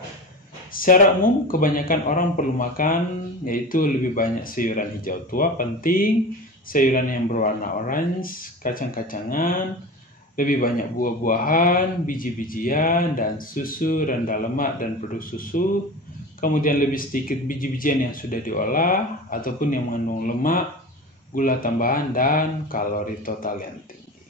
Secara umum, kebanyakan orang perlu makan, yaitu lebih banyak sayuran hijau tua penting, sayuran yang berwarna orange, kacang-kacangan, lebih banyak buah-buahan, biji-bijian, dan susu, rendah lemak, dan produk susu. Kemudian lebih sedikit biji-bijian yang sudah diolah, ataupun yang mengandung lemak, gula tambahan, dan kalori total yang tinggi.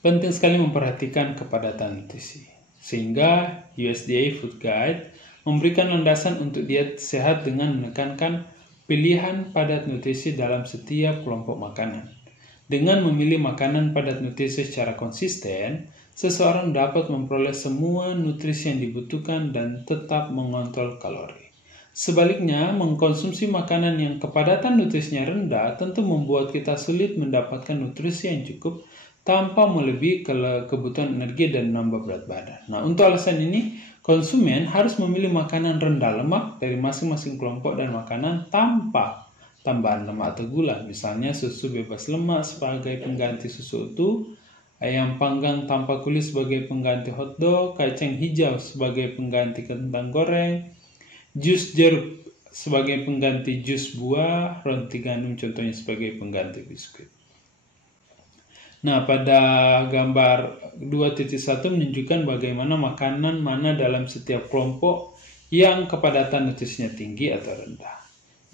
Penting sekali memperhatikan kepadatan nutrisi, sehingga USDA Food Guide memberikan landasan untuk diet sehat dengan menekankan pilihan padat nutrisi dalam setiap kelompok makanan. Dengan memilih makanan padat nutrisi secara konsisten, seseorang dapat memperoleh semua nutrisi yang dibutuhkan dan tetap mengontrol kalori. Sebaliknya, mengkonsumsi makanan yang kepadatan nutrisinya rendah tentu membuat kita sulit mendapatkan nutrisi yang cukup tanpa melebihi kebutuhan energi dan menambah berat badan. Nah, untuk alasan ini, konsumen harus memilih makanan rendah lemak dari masing-masing kelompok dan makanan tanpa tambahan lemak atau gula. Misalnya susu bebas lemak sebagai pengganti susu utuh, ayam panggang tanpa kulit sebagai pengganti hotdog, kacang hijau sebagai pengganti kentang goreng, jus jeruk sebagai pengganti jus buah, roti gandum contohnya sebagai pengganti biskuit. Nah, pada gambar 2.1 menunjukkan bagaimana makanan mana dalam setiap kelompok yang kepadatan nutrisinya tinggi atau rendah.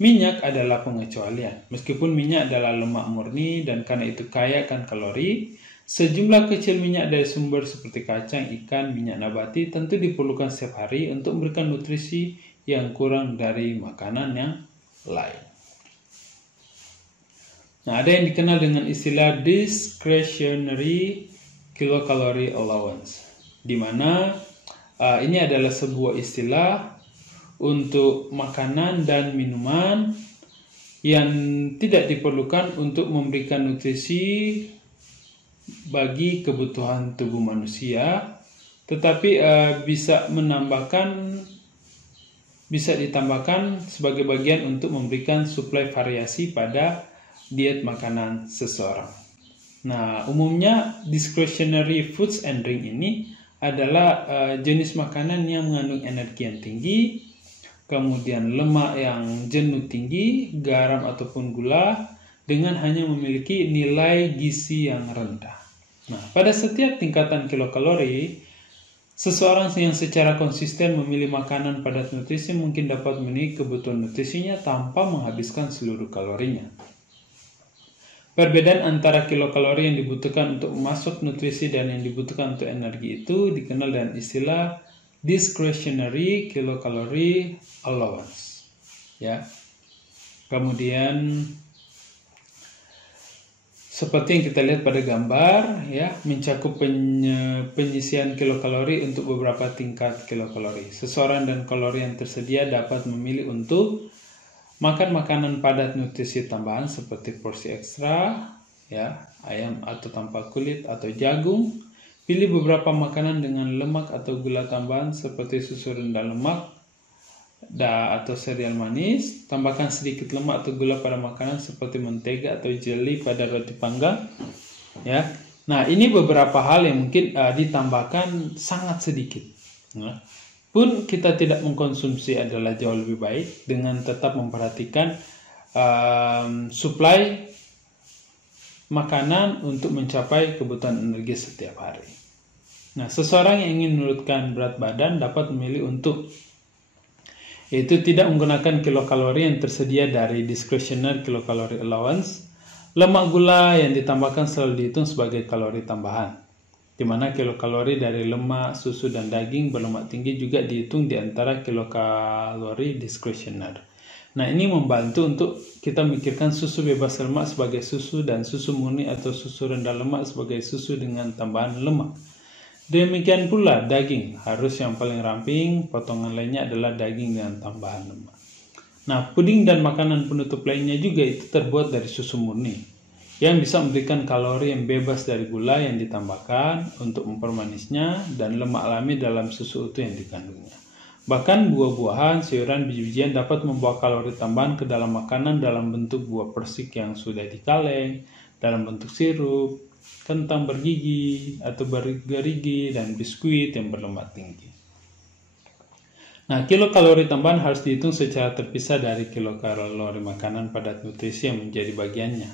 Minyak adalah pengecualian. Meskipun minyak adalah lemak murni dan karena itu kaya akan kalori, sejumlah kecil minyak dari sumber seperti kacang, ikan, minyak nabati tentu diperlukan setiap hari untuk memberikan nutrisi yang kurang dari makanan yang lain. Nah, ada yang dikenal dengan istilah discretionary kilocalorie allowance, di mana ini adalah sebuah istilah untuk makanan dan minuman yang tidak diperlukan untuk memberikan nutrisi bagi kebutuhan tubuh manusia, tetapi bisa ditambahkan sebagai bagian untuk memberikan suplai variasi pada diet makanan seseorang. Nah, umumnya discretionary foods and drink ini adalah jenis makanan yang mengandung energi yang tinggi, kemudian lemak yang jenuh tinggi, garam ataupun gula, dengan hanya memiliki nilai gizi yang rendah. Nah, pada setiap tingkatan kilokalori, seseorang yang secara konsisten memilih makanan padat nutrisi mungkin dapat memenuhi kebutuhan nutrisinya tanpa menghabiskan seluruh kalorinya. Perbedaan antara kilokalori yang dibutuhkan untuk masuk nutrisi dan yang dibutuhkan untuk energi itu dikenal dengan istilah discretionary kilocalorie allowance. Ya. Kemudian seperti yang kita lihat pada gambar, ya, mencakup penyisian kilokalori untuk beberapa tingkat kilokalori. Seseorang dan kalori yang tersedia dapat memilih untuk makan makanan padat nutrisi tambahan seperti porsi ekstra, ya, ayam atau tanpa kulit atau jagung. Pilih beberapa makanan dengan lemak atau gula tambahan seperti susu rendah lemak atau sereal manis. Tambahkan sedikit lemak atau gula pada makanan seperti mentega atau jelly pada roti panggang. Ya, nah ini beberapa hal yang mungkin ditambahkan sangat sedikit. Nah, pun kita tidak mengkonsumsi adalah jauh lebih baik dengan tetap memperhatikan suplai makanan untuk mencapai kebutuhan energi setiap hari. Nah, seseorang yang ingin menurunkan berat badan dapat memilih untuk yaitu tidak menggunakan kilokalori yang tersedia dari discretionary kilocalorie allowance. Lemak gula yang ditambahkan selalu dihitung sebagai kalori tambahan, di mana kilokalori dari lemak, susu, dan daging berlemak tinggi juga dihitung di antara kilokalori discretionary. Nah, ini membantu untuk kita memikirkan susu bebas lemak sebagai susu dan susu murni atau susu rendah lemak sebagai susu dengan tambahan lemak. Demikian pula daging harus yang paling ramping, potongan lainnya adalah daging dengan tambahan lemak. Nah, puding dan makanan penutup lainnya juga itu terbuat dari susu murni yang bisa memberikan kalori yang bebas dari gula yang ditambahkan untuk mempermanisnya dan lemak alami dalam susu utuh yang dikandungnya. Bahkan buah-buahan, sayuran, biji-bijian dapat membawa kalori tambahan ke dalam makanan dalam bentuk buah persik yang sudah dikaleng, dalam bentuk sirup, kentang bergigi atau bergerigi, dan biskuit yang berlemak tinggi. Nah, kilokalori tambahan harus dihitung secara terpisah dari kilokalori makanan padat nutrisi yang menjadi bagiannya,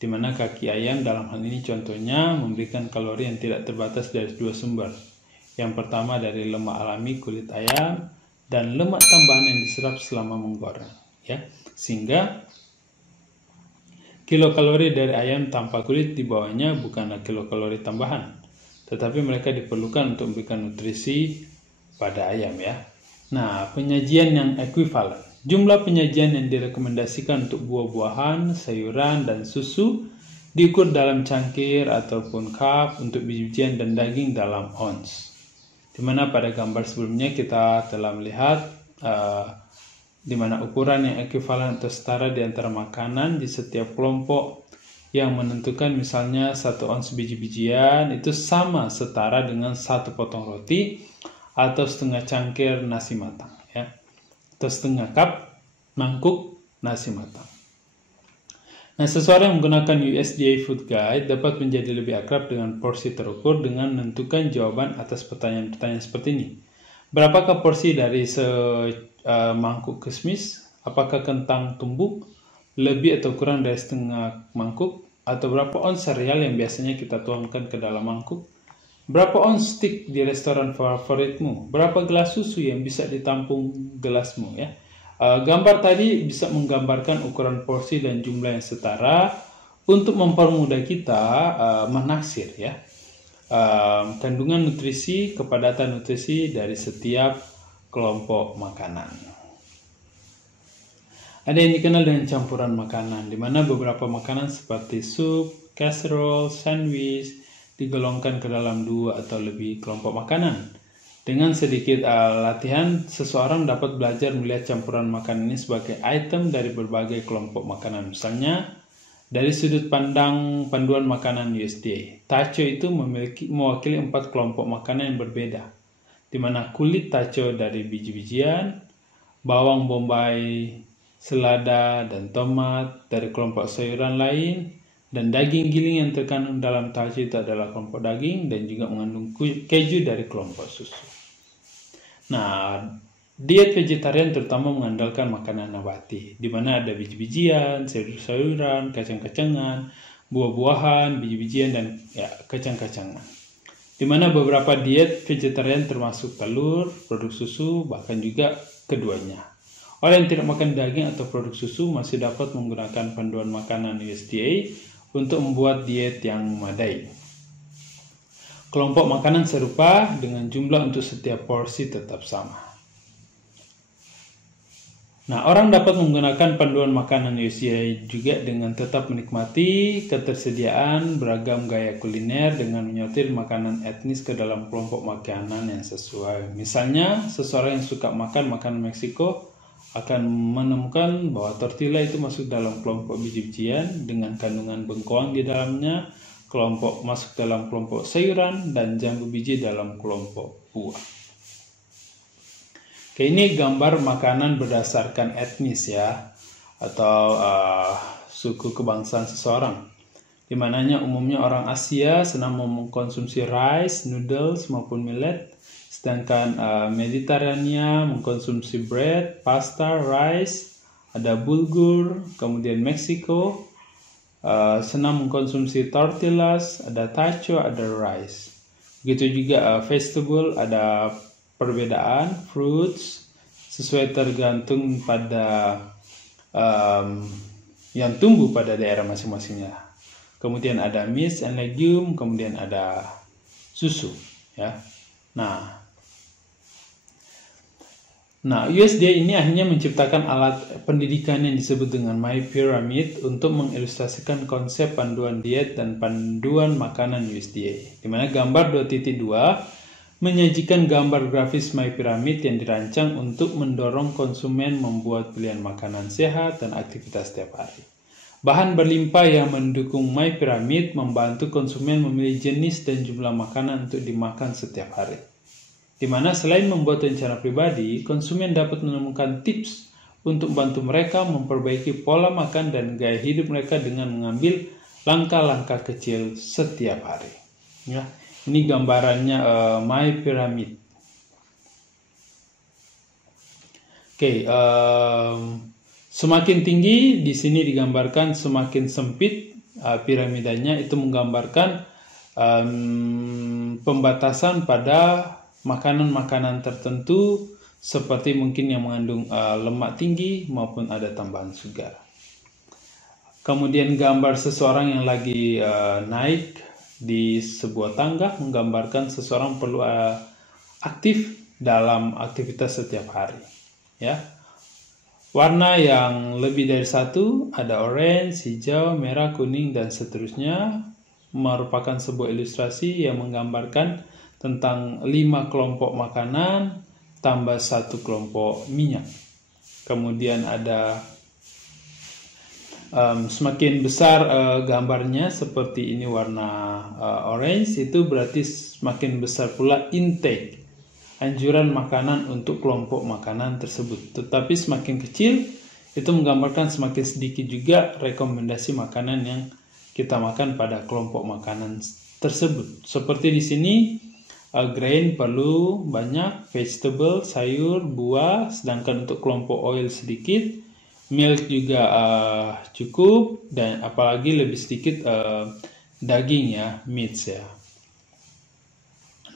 di mana kaki ayam dalam hal ini contohnya memberikan kalori yang tidak terbatas dari dua sumber. Yang pertama dari lemak alami kulit ayam dan lemak tambahan yang diserap selama menggoreng, ya. Sehingga Kilokalori dari ayam tanpa kulit di bawahnya bukanlah kilokalori tambahan, tetapi mereka diperlukan untuk memberikan nutrisi pada ayam ya. Nah, penyajian yang ekuivalen. Jumlah penyajian yang direkomendasikan untuk buah-buahan, sayuran, dan susu diukur dalam cangkir ataupun cup, untuk biji-bijian dan daging dalam ons. Dimana pada gambar sebelumnya kita telah melihat di mana ukuran yang ekuivalen atau setara di antara makanan di setiap kelompok yang menentukan misalnya 1 ons biji-bijian itu sama setara dengan 1 potong roti atau setengah cangkir nasi matang ya, atau setengah cup mangkuk nasi matang. Nah, seseorang yang menggunakan USDA Food Guide dapat menjadi lebih akrab dengan porsi terukur dengan menentukan jawaban atas pertanyaan-pertanyaan seperti ini. Berapakah porsi dari mangkuk kismis? Apakah kentang tumbuk lebih atau kurang dari setengah mangkuk? Atau berapa ons sereal yang biasanya kita tuangkan ke dalam mangkuk? Berapa ons stik di restoran favoritmu? Berapa gelas susu yang bisa ditampung gelasmu ya? Gambar tadi bisa menggambarkan ukuran porsi dan jumlah yang setara untuk mempermudah kita menaksir ya. Kandungan nutrisi, kepadatan nutrisi dari setiap kelompok makanan. Ada yang dikenal dengan campuran makanan, di mana beberapa makanan seperti sup, casserole, sandwich digolongkan ke dalam 2 atau lebih kelompok makanan. Dengan sedikit latihan, seseorang dapat belajar melihat campuran makanan ini sebagai item dari berbagai kelompok makanan. Misalnya, dari sudut pandang panduan makanan USDA, taco itu mewakili 4 kelompok makanan yang berbeda, di mana kulit taco dari biji-bijian, bawang bombay, selada, dan tomat dari kelompok sayuran lain, dan daging giling yang terkandung dalam taco itu adalah kelompok daging dan juga mengandung keju dari kelompok susu. Nah, diet vegetarian terutama mengandalkan makanan nabati, di mana ada biji-bijian, sayur-sayuran, kacang-kacangan, buah-buahan, biji-bijian, dan kacang-kacangan. Di mana beberapa diet vegetarian termasuk telur, produk susu, bahkan juga keduanya. Orang yang tidak makan daging atau produk susu masih dapat menggunakan panduan makanan USDA untuk membuat diet yang memadai. Kelompok makanan serupa dengan jumlah untuk setiap porsi tetap sama. Nah, orang dapat menggunakan panduan makanan USDA juga dengan tetap menikmati ketersediaan beragam gaya kuliner dengan menyortir makanan etnis ke dalam kelompok makanan yang sesuai. Misalnya, seseorang yang suka makan makanan Meksiko akan menemukan bahwa tortilla itu masuk dalam kelompok biji-bijian dengan kandungan bengkoang di dalamnya, masuk dalam kelompok sayuran, dan jambu biji dalam kelompok buah. Oke, ini gambar makanan berdasarkan etnis ya, atau suku kebangsaan seseorang. Di mananya umumnya orang Asia senang mengkonsumsi rice, noodles, maupun millet. Sedangkan Mediterania mengkonsumsi bread, pasta, rice, ada bulgur. Kemudian Meksiko senang mengkonsumsi tortillas, ada taco, ada rice. Begitu juga vegetable, ada perbedaan, fruits, sesuai tergantung pada yang tumbuh pada daerah masing-masingnya. Kemudian ada meat and legume, kemudian ada susu ya. Nah, USDA ini akhirnya menciptakan alat pendidikan yang disebut dengan My Pyramid untuk mengilustrasikan konsep panduan diet dan panduan makanan USDA. Di mana gambar 2.2 menyajikan gambar grafis My Pyramid yang dirancang untuk mendorong konsumen membuat pilihan makanan sehat dan aktivitas setiap hari. Bahan berlimpah yang mendukung My Pyramid membantu konsumen memilih jenis dan jumlah makanan untuk dimakan setiap hari. Di mana selain membuat rencana pribadi, konsumen dapat menemukan tips untuk membantu mereka memperbaiki pola makan dan gaya hidup mereka dengan mengambil langkah-langkah kecil setiap hari. Ya, ini gambarannya My Pyramid. Oke, semakin tinggi di sini digambarkan semakin sempit piramidanya, itu menggambarkan pembatasan pada makanan-makanan tertentu seperti mungkin yang mengandung lemak tinggi maupun ada tambahan sugar. Kemudian gambar seseorang yang lagi naik di sebuah tangga menggambarkan seseorang perlu aktif dalam aktivitas setiap hari. Ya, warna yang lebih dari satu ada orange, hijau, merah, kuning dan seterusnya merupakan sebuah ilustrasi yang menggambarkan tentang 5 kelompok makanan tambah 1 kelompok minyak. Kemudian ada semakin besar gambarnya seperti ini warna orange, itu berarti semakin besar pula intake anjuran makanan untuk kelompok makanan tersebut. Tetapi semakin kecil itu menggambarkan semakin sedikit juga rekomendasi makanan yang kita makan pada kelompok makanan tersebut. Seperti di sini grain perlu banyak, vegetable, sayur, buah, sedangkan untuk kelompok oil sedikit, milk juga cukup, dan apalagi lebih sedikit daging ya, meats ya.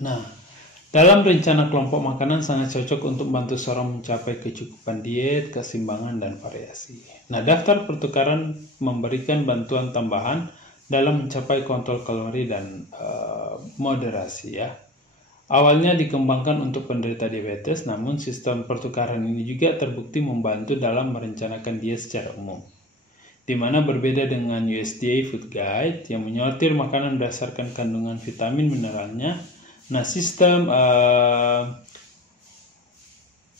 Nah, dalam rencana kelompok makanan sangat cocok untuk membantu seorang mencapai kecukupan diet, keseimbangan, dan variasi. Nah, daftar pertukaran memberikan bantuan tambahan dalam mencapai kontrol kalori dan moderasi ya. Awalnya dikembangkan untuk penderita diabetes, namun sistem pertukaran ini juga terbukti membantu dalam merencanakan diet secara umum. Di mana berbeda dengan USDA Food Guide yang menyortir makanan berdasarkan kandungan vitamin mineralnya, nah sistem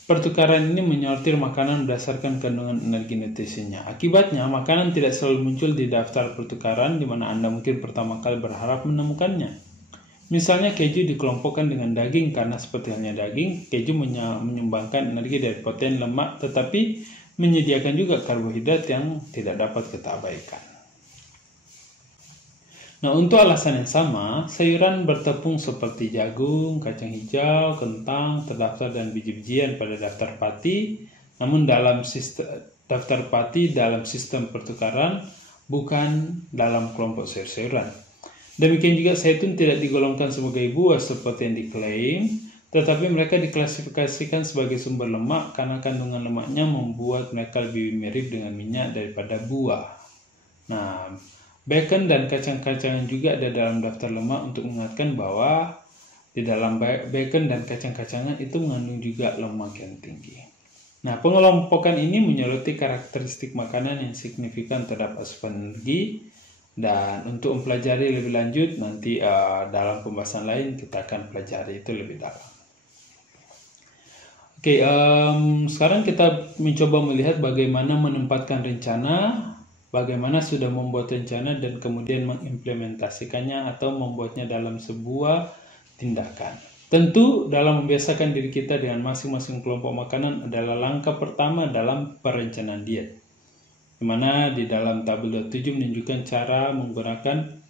pertukaran ini menyortir makanan berdasarkan kandungan energi nutrisinya. Akibatnya, makanan tidak selalu muncul di daftar pertukaran di mana Anda mungkin pertama kali berharap menemukannya. Misalnya keju dikelompokkan dengan daging karena seperti halnya daging, keju menyumbangkan energi dari protein, lemak, tetapi menyediakan juga karbohidrat yang tidak dapat kita abaikan. Nah, untuk alasan yang sama, sayuran bertepung seperti jagung, kacang hijau, kentang terdaftar dan biji-bijian pada daftar pati, namun dalam daftar pati dalam sistem pertukaran bukan dalam kelompok sayur-sayuran. Demikian juga zaitun tidak digolongkan sebagai buah seperti yang diklaim, tetapi mereka diklasifikasikan sebagai sumber lemak karena kandungan lemaknya membuat mereka lebih mirip dengan minyak daripada buah. Nah, bacon dan kacang-kacangan juga ada dalam daftar lemak untuk mengingatkan bahwa di dalam bacon dan kacang-kacangan itu mengandung juga lemak yang tinggi. Nah, pengelompokan ini menyoroti karakteristik makanan yang signifikan terhadap asupan energi. Dan untuk mempelajari lebih lanjut nanti dalam pembahasan lain kita akan pelajari itu lebih dalam. Oke, sekarang kita mencoba melihat bagaimana menempatkan rencana, bagaimana sudah membuat rencana dan kemudian mengimplementasikannya atau membuatnya dalam sebuah tindakan. Tentu dalam membiasakan diri kita dengan masing-masing kelompok makanan adalah langkah pertama dalam perencanaan diet. Di mana di dalam tabel 27 menunjukkan cara menggunakan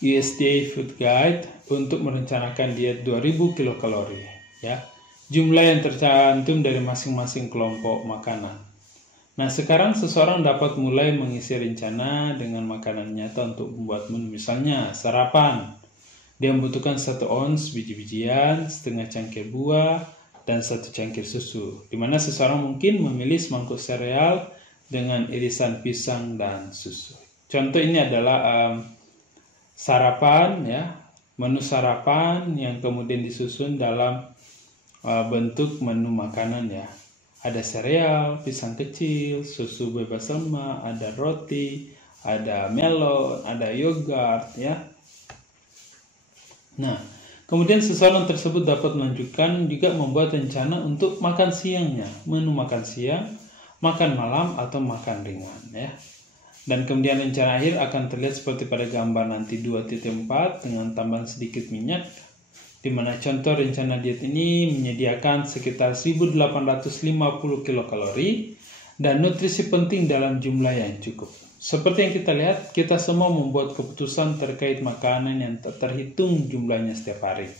USDA Food Guide untuk merencanakan diet 2000 kilokalori ya. Jumlah yang tercantum dari masing-masing kelompok makanan. Nah, sekarang seseorang dapat mulai mengisi rencana dengan makanan nyata untuk membuat menu. Misalnya sarapan. Dia membutuhkan 1 ons biji-bijian, setengah cangkir buah, dan 1 cangkir susu. Di mana seseorang mungkin memilih semangkuk sereal dengan irisan pisang dan susu. Contoh ini adalah sarapan ya, menu sarapan yang kemudian disusun dalam bentuk menu makanan ya. Ada sereal, pisang kecil, susu bebas lemak, ada roti, ada melon, ada yogurt ya. Nah, kemudian seseorang tersebut dapat menunjukkan juga membuat rencana untuk makan siangnya, menu makan siang, makan malam atau makan ringan ya. Dan kemudian rencana akhir akan terlihat seperti pada gambar nanti 2.4 dengan tambahan sedikit minyak, di mana contoh rencana diet ini menyediakan sekitar 1850 kilokalori dan nutrisi penting dalam jumlah yang cukup. Seperti yang kita lihat, kita semua membuat keputusan terkait makanan yang terhitung jumlahnya setiap hari.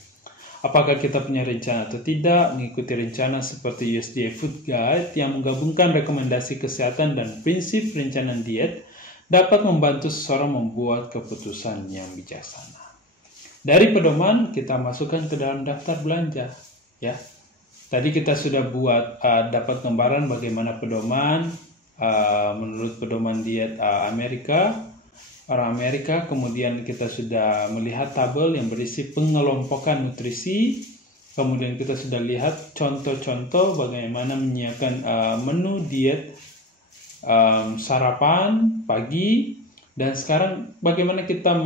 Apakah kita punya rencana atau tidak, mengikuti rencana seperti USDA Food Guide yang menggabungkan rekomendasi kesehatan dan prinsip perencanaan diet dapat membantu seseorang membuat keputusan yang bijaksana. Dari pedoman, kita masukkan ke dalam daftar belanja. Ya, tadi kita sudah buat dapat gambaran bagaimana pedoman menurut pedoman diet orang Amerika. Kemudian kita sudah melihat tabel yang berisi pengelompokan nutrisi. Kemudian kita sudah lihat contoh-contoh bagaimana menyiapkan menu diet sarapan pagi. Dan sekarang bagaimana kita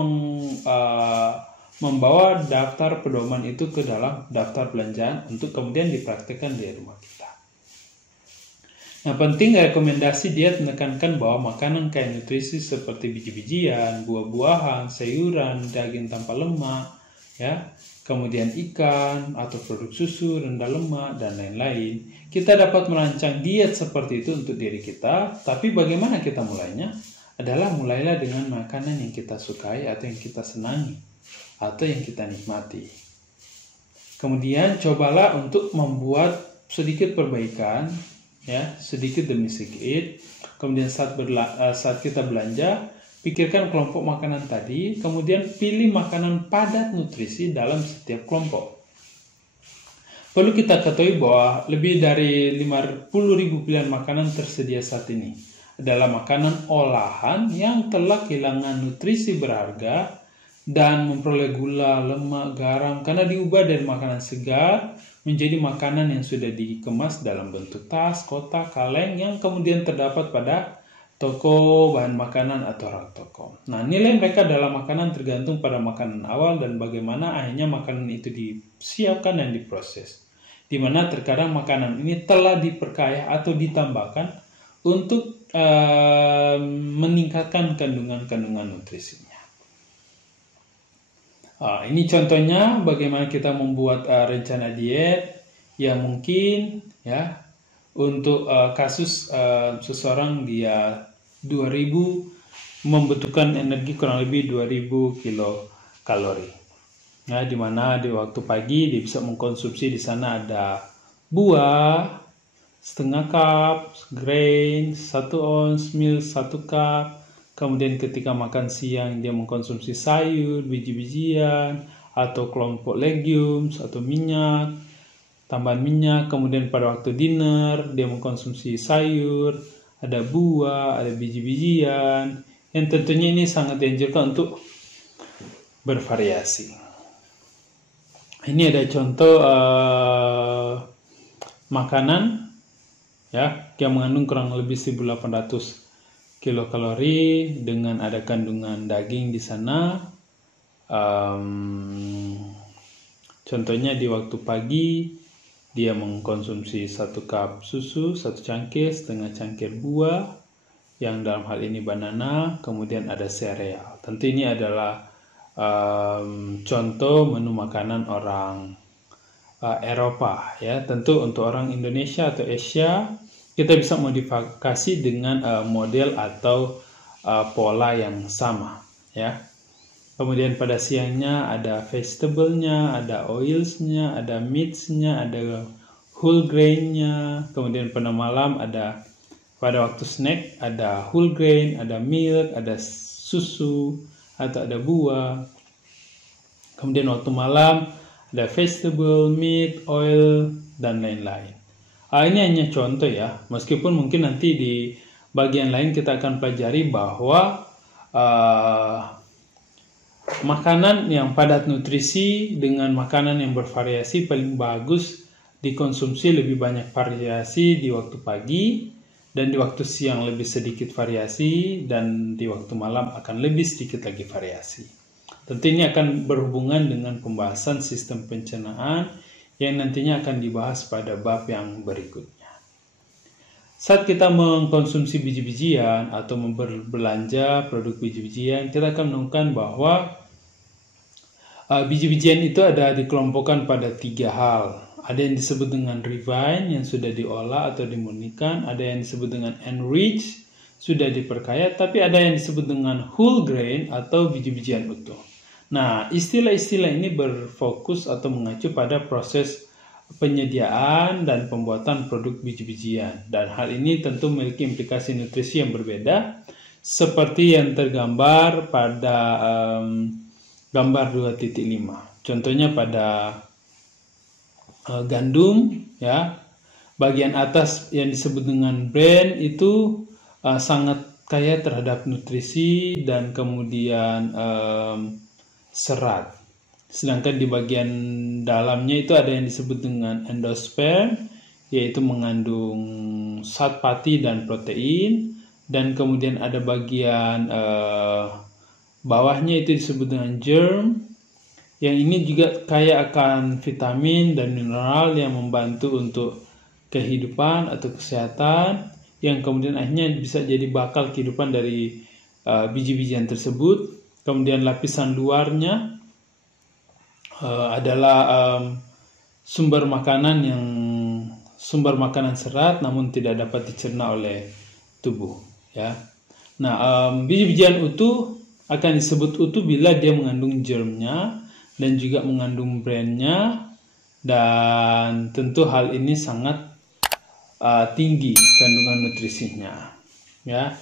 membawa daftar pedoman itu ke dalam daftar belanjaan untuk kemudian dipraktikkan di rumah kita. Nah, penting rekomendasi diet menekankan bahwa makanan kaya nutrisi seperti biji-bijian, buah-buahan, sayuran, daging tanpa lemak, ya, kemudian ikan atau produk susu rendah lemak dan lain-lain. Kita dapat merancang diet seperti itu untuk diri kita, tapi bagaimana kita mulainya? Mulailah dengan makanan yang kita sukai atau yang kita senangi atau yang kita nikmati. Kemudian cobalah untuk membuat sedikit perbaikan, ya, sedikit demi sedikit. Kemudian saat kita belanja, pikirkan kelompok makanan tadi, kemudian pilih makanan padat nutrisi dalam setiap kelompok. Perlu kita ketahui bahwa lebih dari 50.000 pilihan makanan tersedia saat ini adalah makanan olahan yang telah kehilangan nutrisi berharga dan memperoleh gula, lemak, garam karena diubah dari makanan segar menjadi makanan yang sudah dikemas dalam bentuk tas, kotak, kaleng yang kemudian terdapat pada toko bahan makanan atau rak toko. Nah, nilai mereka dalam makanan tergantung pada makanan awal dan bagaimana akhirnya makanan itu disiapkan dan diproses. Di mana terkadang makanan ini telah diperkaya atau ditambahkan untuk meningkatkan kandungan-kandungan nutrisinya. Ini contohnya bagaimana kita membuat rencana diet yang mungkin, ya, untuk kasus seseorang dia 2000 membutuhkan energi kurang lebih 2000 kilokalori. Ya, di mana di waktu pagi dia bisa mengkonsumsi di sana ada buah setengah cup, grain 1 ounce, milk 1 cup. Kemudian ketika makan siang dia mengkonsumsi sayur, biji-bijian, atau kelompok legumes atau minyak, tambahan minyak. Kemudian pada waktu dinner dia mengkonsumsi sayur, ada buah, ada biji-bijian. Yang tentunya ini sangat dianjurkan untuk bervariasi. Ini ada contoh makanan, ya, yang mengandung kurang lebih 1800 kilokalori dengan ada kandungan daging di sana. Contohnya di waktu pagi dia mengkonsumsi 1 cup susu, 1 cangkir, setengah cangkir buah, yang dalam hal ini banana, kemudian ada sereal. Tentu ini adalah contoh menu makanan orang Eropa, ya. Tentu untuk orang Indonesia atau Asia kita bisa modifikasi dengan model atau pola yang sama, ya. Kemudian pada siangnya ada vegetable-nya, ada oils-nya, ada meats-nya, ada whole grain-nya. Kemudian pada malam ada, pada waktu snack ada whole grain, ada milk, ada susu atau ada buah. Kemudian waktu malam ada vegetable, meat, oil, dan lain-lain. Ini hanya contoh, ya, meskipun mungkin nanti di bagian lain kita akan pelajari bahwa makanan yang padat nutrisi dengan makanan yang bervariasi paling bagus dikonsumsi lebih banyak variasi di waktu pagi, dan di waktu siang lebih sedikit variasi, dan di waktu malam akan lebih sedikit lagi variasi. Tentu ini akan berhubungan dengan pembahasan sistem pencernaan yang nantinya akan dibahas pada bab yang berikutnya. Saat kita mengkonsumsi biji-bijian atau berbelanja produk biji-bijian, kita akan menemukan bahwa biji-bijian itu ada dikelompokkan pada 3 hal. Ada yang disebut dengan refined, yang sudah diolah atau dimurnikan. Ada yang disebut dengan enriched, sudah diperkaya. Tapi ada yang disebut dengan whole grain atau biji-bijian utuh. Nah, istilah-istilah ini berfokus atau mengacu pada proses penyediaan dan pembuatan produk biji-bijian. Dan hal ini tentu memiliki implikasi nutrisi yang berbeda, seperti yang tergambar pada gambar 2.5. Contohnya pada gandum, ya, bagian atas yang disebut dengan bran itu sangat kaya terhadap nutrisi dan kemudian serat. Sedangkan di bagian dalamnya itu ada yang disebut dengan endosperm, yaitu mengandung zat pati dan protein, dan kemudian ada bagian bawahnya itu disebut dengan germ, yang ini juga kaya akan vitamin dan mineral yang membantu untuk kehidupan atau kesehatan, yang kemudian akhirnya bisa jadi bakal kehidupan dari biji-bijian tersebut. Kemudian lapisan luarnya adalah sumber makanan serat namun tidak dapat dicerna oleh tubuh, ya. Nah, biji-bijian utuh akan disebut utuh bila dia mengandung germnya dan juga mengandung bran-nya, dan tentu hal ini sangat tinggi kandungan nutrisinya, ya.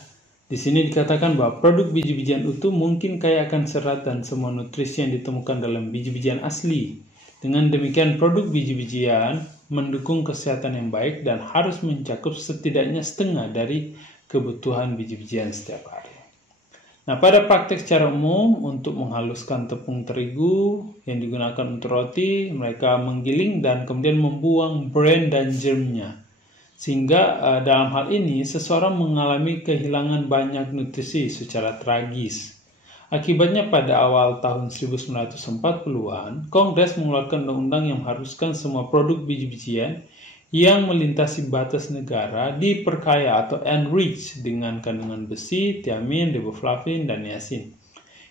Di sini dikatakan bahwa produk biji-bijian utuh mungkin kaya akan serat dan semua nutrisi yang ditemukan dalam biji-bijian asli. Dengan demikian, produk biji-bijian mendukung kesehatan yang baik dan harus mencakup setidaknya setengah dari kebutuhan biji-bijian setiap hari. Nah, pada praktek secara umum, untuk menghaluskan tepung terigu yang digunakan untuk roti, mereka menggiling dan kemudian membuang bran dan germnya. Sehingga dalam hal ini seseorang mengalami kehilangan banyak nutrisi secara tragis. Akibatnya pada awal tahun 1940-an, Kongres mengeluarkan undang-undang yang mengharuskan semua produk biji-bijian yang melintasi batas negara diperkaya atau enrich dengan kandungan besi, tiamin, riboflavin, dan niacin.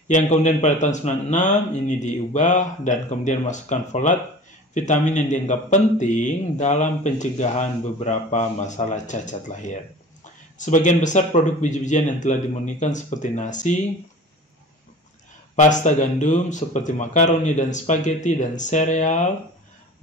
Yang kemudian pada tahun 96 ini diubah dan kemudian masukkan folat, vitamin yang dianggap penting dalam pencegahan beberapa masalah cacat lahir. Sebagian besar produk biji-bijian yang telah dimurnikan seperti nasi, pasta gandum seperti makaroni dan spaghetti, dan sereal,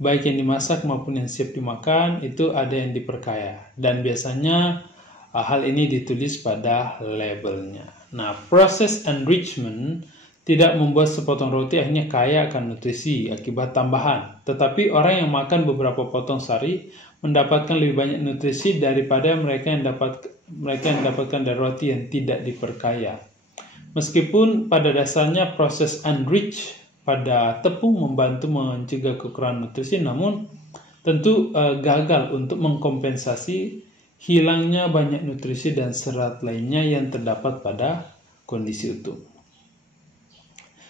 baik yang dimasak maupun yang siap dimakan, itu ada yang diperkaya. Dan biasanya hal ini ditulis pada labelnya. Nah, proses enrichment tidak membuat sepotong roti akhirnya kaya akan nutrisi akibat tambahan. Tetapi orang yang makan beberapa potong sari mendapatkan lebih banyak nutrisi daripada mereka yang dapatkan dari roti yang tidak diperkaya. Meskipun pada dasarnya proses enrich pada tepung membantu mencegah kekurangan nutrisi, namun tentu gagal untuk mengkompensasi hilangnya banyak nutrisi dan serat lainnya yang terdapat pada kondisi utuh.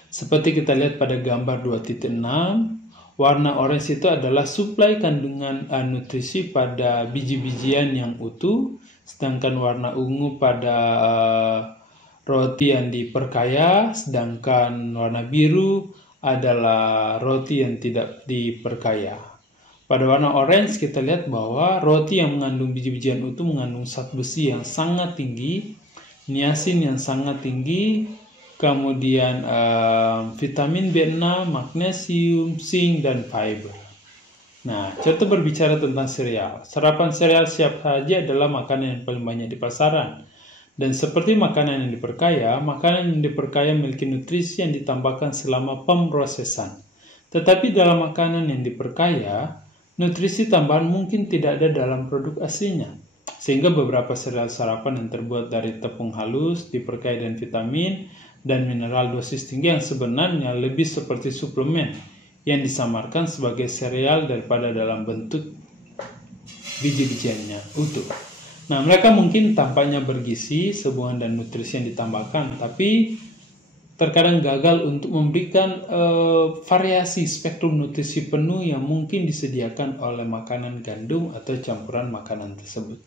Seperti kita lihat pada gambar 2.6, warna orange itu adalah suplai kandungan nutrisi pada biji-bijian yang utuh, sedangkan warna ungu pada roti yang diperkaya, sedangkan warna biru adalah roti yang tidak diperkaya. Pada warna orange kita lihat bahwa roti yang mengandung biji-bijian utuh mengandung zat besi yang sangat tinggi, niacin yang sangat tinggi, kemudian vitamin B6, magnesium, zinc, dan fiber. Nah, kita berbicara tentang sereal. Sarapan sereal siap saji adalah makanan yang paling banyak di pasaran. Dan seperti makanan yang diperkaya memiliki nutrisi yang ditambahkan selama pemrosesan. Tetapi dalam makanan yang diperkaya, nutrisi tambahan mungkin tidak ada dalam produk aslinya. Sehingga beberapa sereal sarapan yang terbuat dari tepung halus, diperkaya dengan vitamin dan mineral dosis tinggi yang sebenarnya lebih seperti suplemen yang disamarkan sebagai sereal daripada dalam bentuk biji-bijiannya utuh. Nah, mereka mungkin tampaknya bergizi, sehubungan dan nutrisi yang ditambahkan, tapi terkadang gagal untuk memberikan variasi spektrum nutrisi penuh yang mungkin disediakan oleh makanan gandum atau campuran makanan tersebut.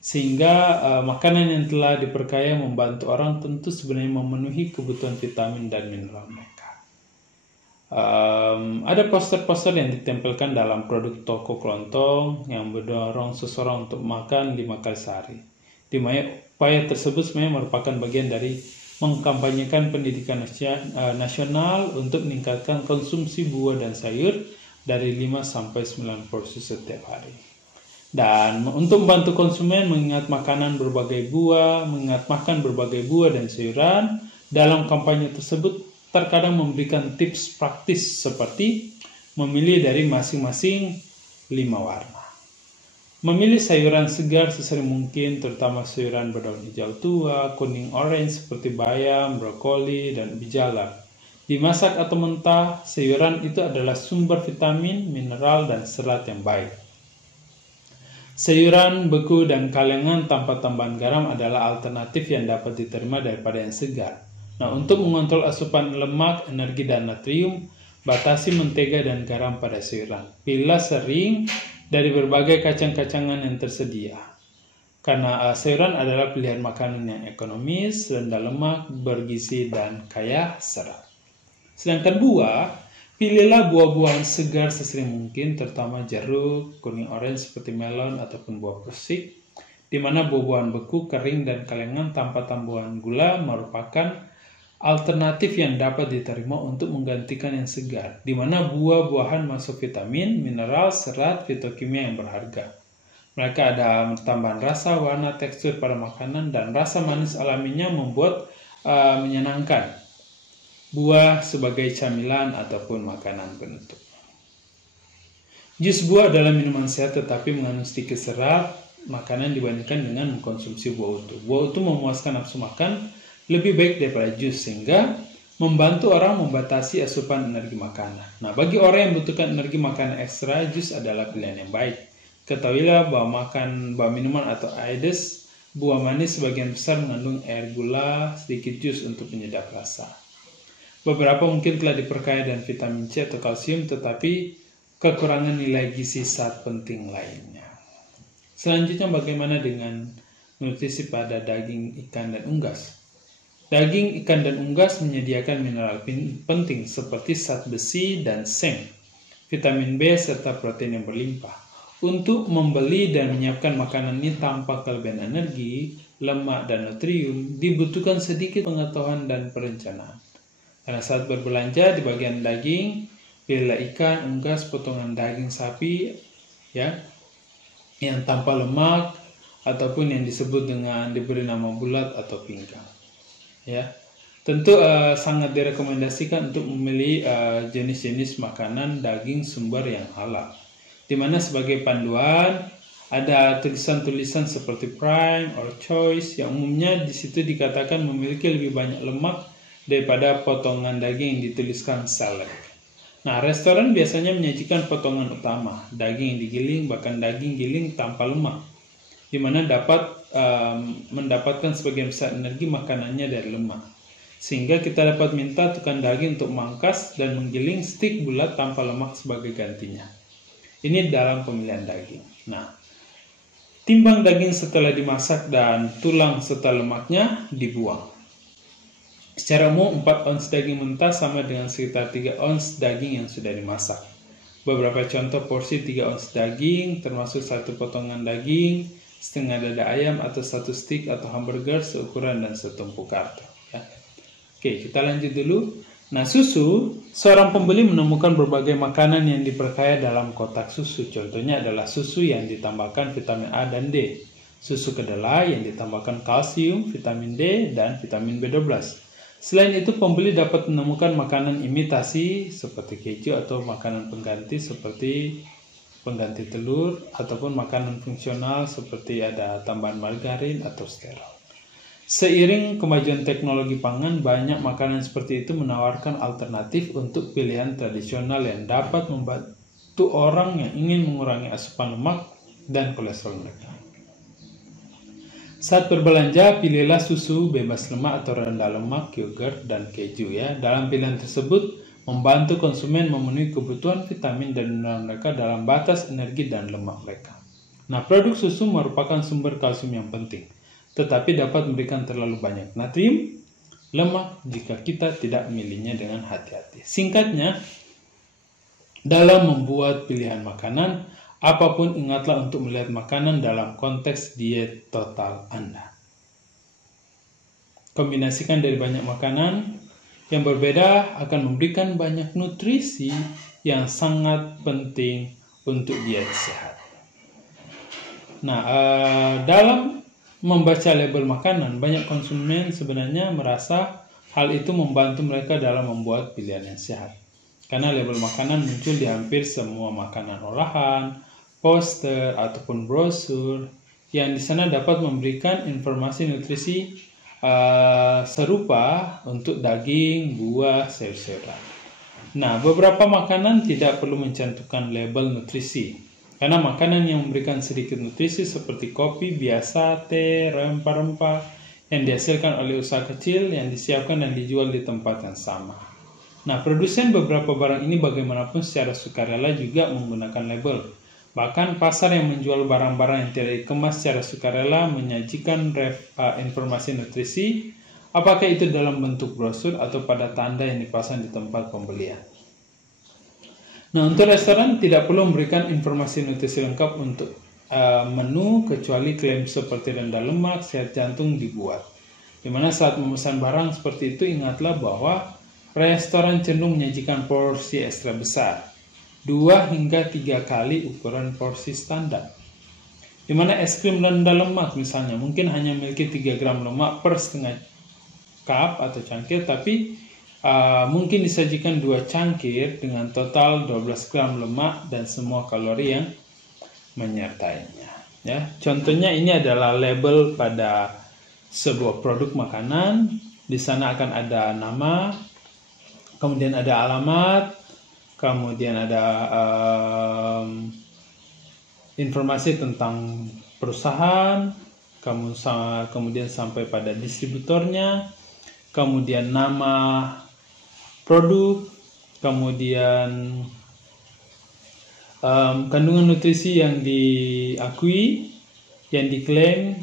Sehingga makanan yang telah diperkaya membantu orang tentu sebenarnya memenuhi kebutuhan vitamin dan mineral mereka. Ada poster-poster yang ditempelkan dalam produk toko kelontong yang mendorong seseorang untuk makan 5 kali sehari. Di mana upaya tersebut sebenarnya merupakan bagian dari mengkampanyekan pendidikan nasional untuk meningkatkan konsumsi buah dan sayur dari 5-9 porsi setiap hari. Dan untuk membantu konsumen mengingat makan berbagai buah dan sayuran, dalam kampanye tersebut terkadang memberikan tips praktis seperti memilih dari masing-masing 5 warna. Memilih sayuran segar sesering mungkin, terutama sayuran berdaun hijau tua, kuning orange seperti bayam, brokoli, dan ubi jalar. Dimasak atau mentah, sayuran itu adalah sumber vitamin, mineral, dan serat yang baik. Sayuran beku dan kalengan tanpa tambahan garam adalah alternatif yang dapat diterima daripada yang segar. Nah, untuk mengontrol asupan lemak, energi, dan natrium, batasi mentega dan garam pada sayuran. Pilih sering dari berbagai kacang-kacangan yang tersedia. Karena sayuran adalah pilihan makanan yang ekonomis, rendah lemak, bergizi, dan kaya serat. Sedangkan buah, pilihlah buah-buahan segar sesering mungkin, terutama jeruk, kuning orange seperti melon ataupun buah persik, di mana buah-buahan beku, kering, dan kalengan tanpa tambahan gula merupakan alternatif yang dapat diterima untuk menggantikan yang segar, di mana buah-buahan masuk vitamin, mineral, serat, fitokimia yang berharga. Mereka ada tambahan rasa, warna, tekstur pada makanan, dan rasa manis alaminya membuat menyenangkan. Buah sebagai camilan ataupun makanan penutup. Jus buah adalah minuman sehat tetapi mengandung sedikit serat makanan dibandingkan dengan mengkonsumsi buah utuh. Buah utuh memuaskan nafsu makan lebih baik daripada jus, sehingga membantu orang membatasi asupan energi makanan. Nah, bagi orang yang membutuhkan energi makanan ekstra, jus adalah pilihan yang baik. Ketahuilah bahwa minuman atau aides, buah manis sebagian besar mengandung air, gula, sedikit jus untuk penyedap rasa. Beberapa mungkin telah diperkaya dengan vitamin C atau kalsium, tetapi kekurangan nilai gizi zat penting lainnya. Selanjutnya, bagaimana dengan nutrisi pada daging, ikan, dan unggas? Daging, ikan, dan unggas menyediakan mineral penting seperti zat besi dan seng, vitamin B, serta protein yang berlimpah. Untuk membeli dan menyiapkan makanan ini tanpa kelebihan energi, lemak, dan natrium, dibutuhkan sedikit pengetahuan dan perencanaan. Karena saat berbelanja di bagian daging, pilihlah ikan, unggas, potongan daging sapi, ya, yang tanpa lemak ataupun yang disebut dengan diberi nama bulat atau pinggang. Ya, tentu sangat direkomendasikan untuk memilih jenis-jenis makanan daging sumber yang halal, di mana sebagai panduan ada tulisan-tulisan seperti prime or choice yang umumnya di situ dikatakan memiliki lebih banyak lemak daripada potongan daging yang dituliskan select. Nah, restoran biasanya menyajikan potongan utama, daging yang digiling, bahkan daging giling tanpa lemak, di mana dapat mendapatkan sebagian besar energi makanannya dari lemak. Sehingga kita dapat minta tukang daging untuk memangkas dan menggiling stik bulat tanpa lemak sebagai gantinya. Ini dalam pemilihan daging. Nah, timbang daging setelah dimasak dan tulang serta lemaknya dibuang. Secara umum 4 ons daging mentah sama dengan sekitar 3 ons daging yang sudah dimasak. Beberapa contoh porsi 3 ons daging termasuk 1 potongan daging, setengah dada ayam atau 1 stik atau hamburger seukuran dan setumpuk karton. Ya. Oke, kita lanjut dulu. Nah, susu, seorang pembeli menemukan berbagai makanan yang diperkaya dalam kotak susu. Contohnya adalah susu yang ditambahkan vitamin A dan D, susu kedelai yang ditambahkan kalsium, vitamin D, dan vitamin B12. Selain itu, pembeli dapat menemukan makanan imitasi seperti keju atau makanan pengganti seperti pengganti telur, ataupun makanan fungsional seperti ada tambahan margarin atau sterol. Seiring kemajuan teknologi pangan, banyak makanan seperti itu menawarkan alternatif untuk pilihan tradisional yang dapat membantu orang yang ingin mengurangi asupan lemak dan kolesterol mereka. Saat berbelanja, pilihlah susu bebas lemak atau rendah lemak, yogurt, dan keju ya. Dalam pilihan tersebut, membantu konsumen memenuhi kebutuhan vitamin dan mineral mereka dalam batas energi dan lemak mereka. Nah, produk susu merupakan sumber kalsium yang penting, tetapi dapat memberikan terlalu banyak natrium, lemak jika kita tidak memilihnya dengan hati-hati. Singkatnya, dalam membuat pilihan makanan, apapun ingatlah untuk melihat makanan dalam konteks diet total Anda. Kombinasikan dari banyak makanan yang berbeda akan memberikan banyak nutrisi yang sangat penting untuk diet sehat. Nah, dalam membaca label makanan, banyak konsumen sebenarnya merasa hal itu membantu mereka dalam membuat pilihan yang sehat. Karena label makanan muncul di hampir semua makanan olahan, poster, ataupun brosur yang di sana dapat memberikan informasi nutrisi serupa untuk daging, buah, sayur-sayuran. Nah, beberapa makanan tidak perlu mencantumkan label nutrisi karena makanan yang memberikan sedikit nutrisi seperti kopi biasa, teh, rempah-rempah yang dihasilkan oleh usaha kecil yang disiapkan dan dijual di tempat yang sama. Nah, produsen beberapa barang ini bagaimanapun secara sukarela juga menggunakan label. Bahkan pasar yang menjual barang-barang yang tidak dikemas secara sukarela menyajikan informasi nutrisi, apakah itu dalam bentuk brosur atau pada tanda yang dipasang di tempat pembelian. Nah, untuk restoran tidak perlu memberikan informasi nutrisi lengkap untuk menu kecuali klaim seperti rendah lemak, sehat jantung dibuat. Dimana saat memesan barang seperti itu ingatlah bahwa restoran cenderung menyajikan porsi ekstra besar, 2 hingga 3 kali ukuran porsi standar. Dimana es krim rendah lemak misalnya mungkin hanya memiliki 3 gram lemak per setengah cup atau cangkir, tapi mungkin disajikan 2 cangkir dengan total 12 gram lemak dan semua kalori yang menyertainya. Ya, contohnya ini adalah label pada sebuah produk makanan. Di sana akan ada nama, kemudian ada alamat, kemudian ada informasi tentang perusahaan, kemudian sampai pada distributornya, kemudian nama produk, kemudian kandungan nutrisi yang diakui, yang diklaim,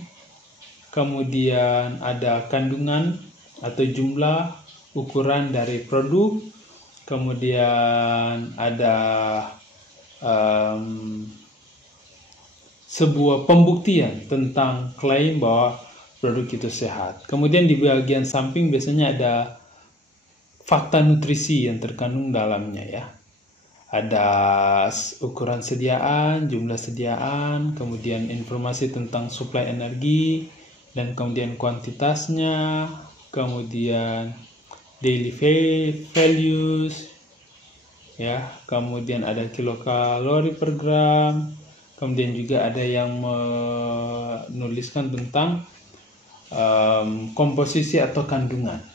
kemudian ada kandungan atau jumlah ukuran dari produk, kemudian ada sebuah pembuktian tentang klaim bahwa produk itu sehat. Kemudian di bagian samping biasanya ada fakta nutrisi yang terkandung dalamnya ya. Ada ukuran sediaan, jumlah sediaan, kemudian informasi tentang suplai energi, dan kemudian kuantitasnya, kemudian daily values, ya, kemudian ada kilokalori per gram, kemudian juga ada yang menuliskan tentang komposisi atau kandungan.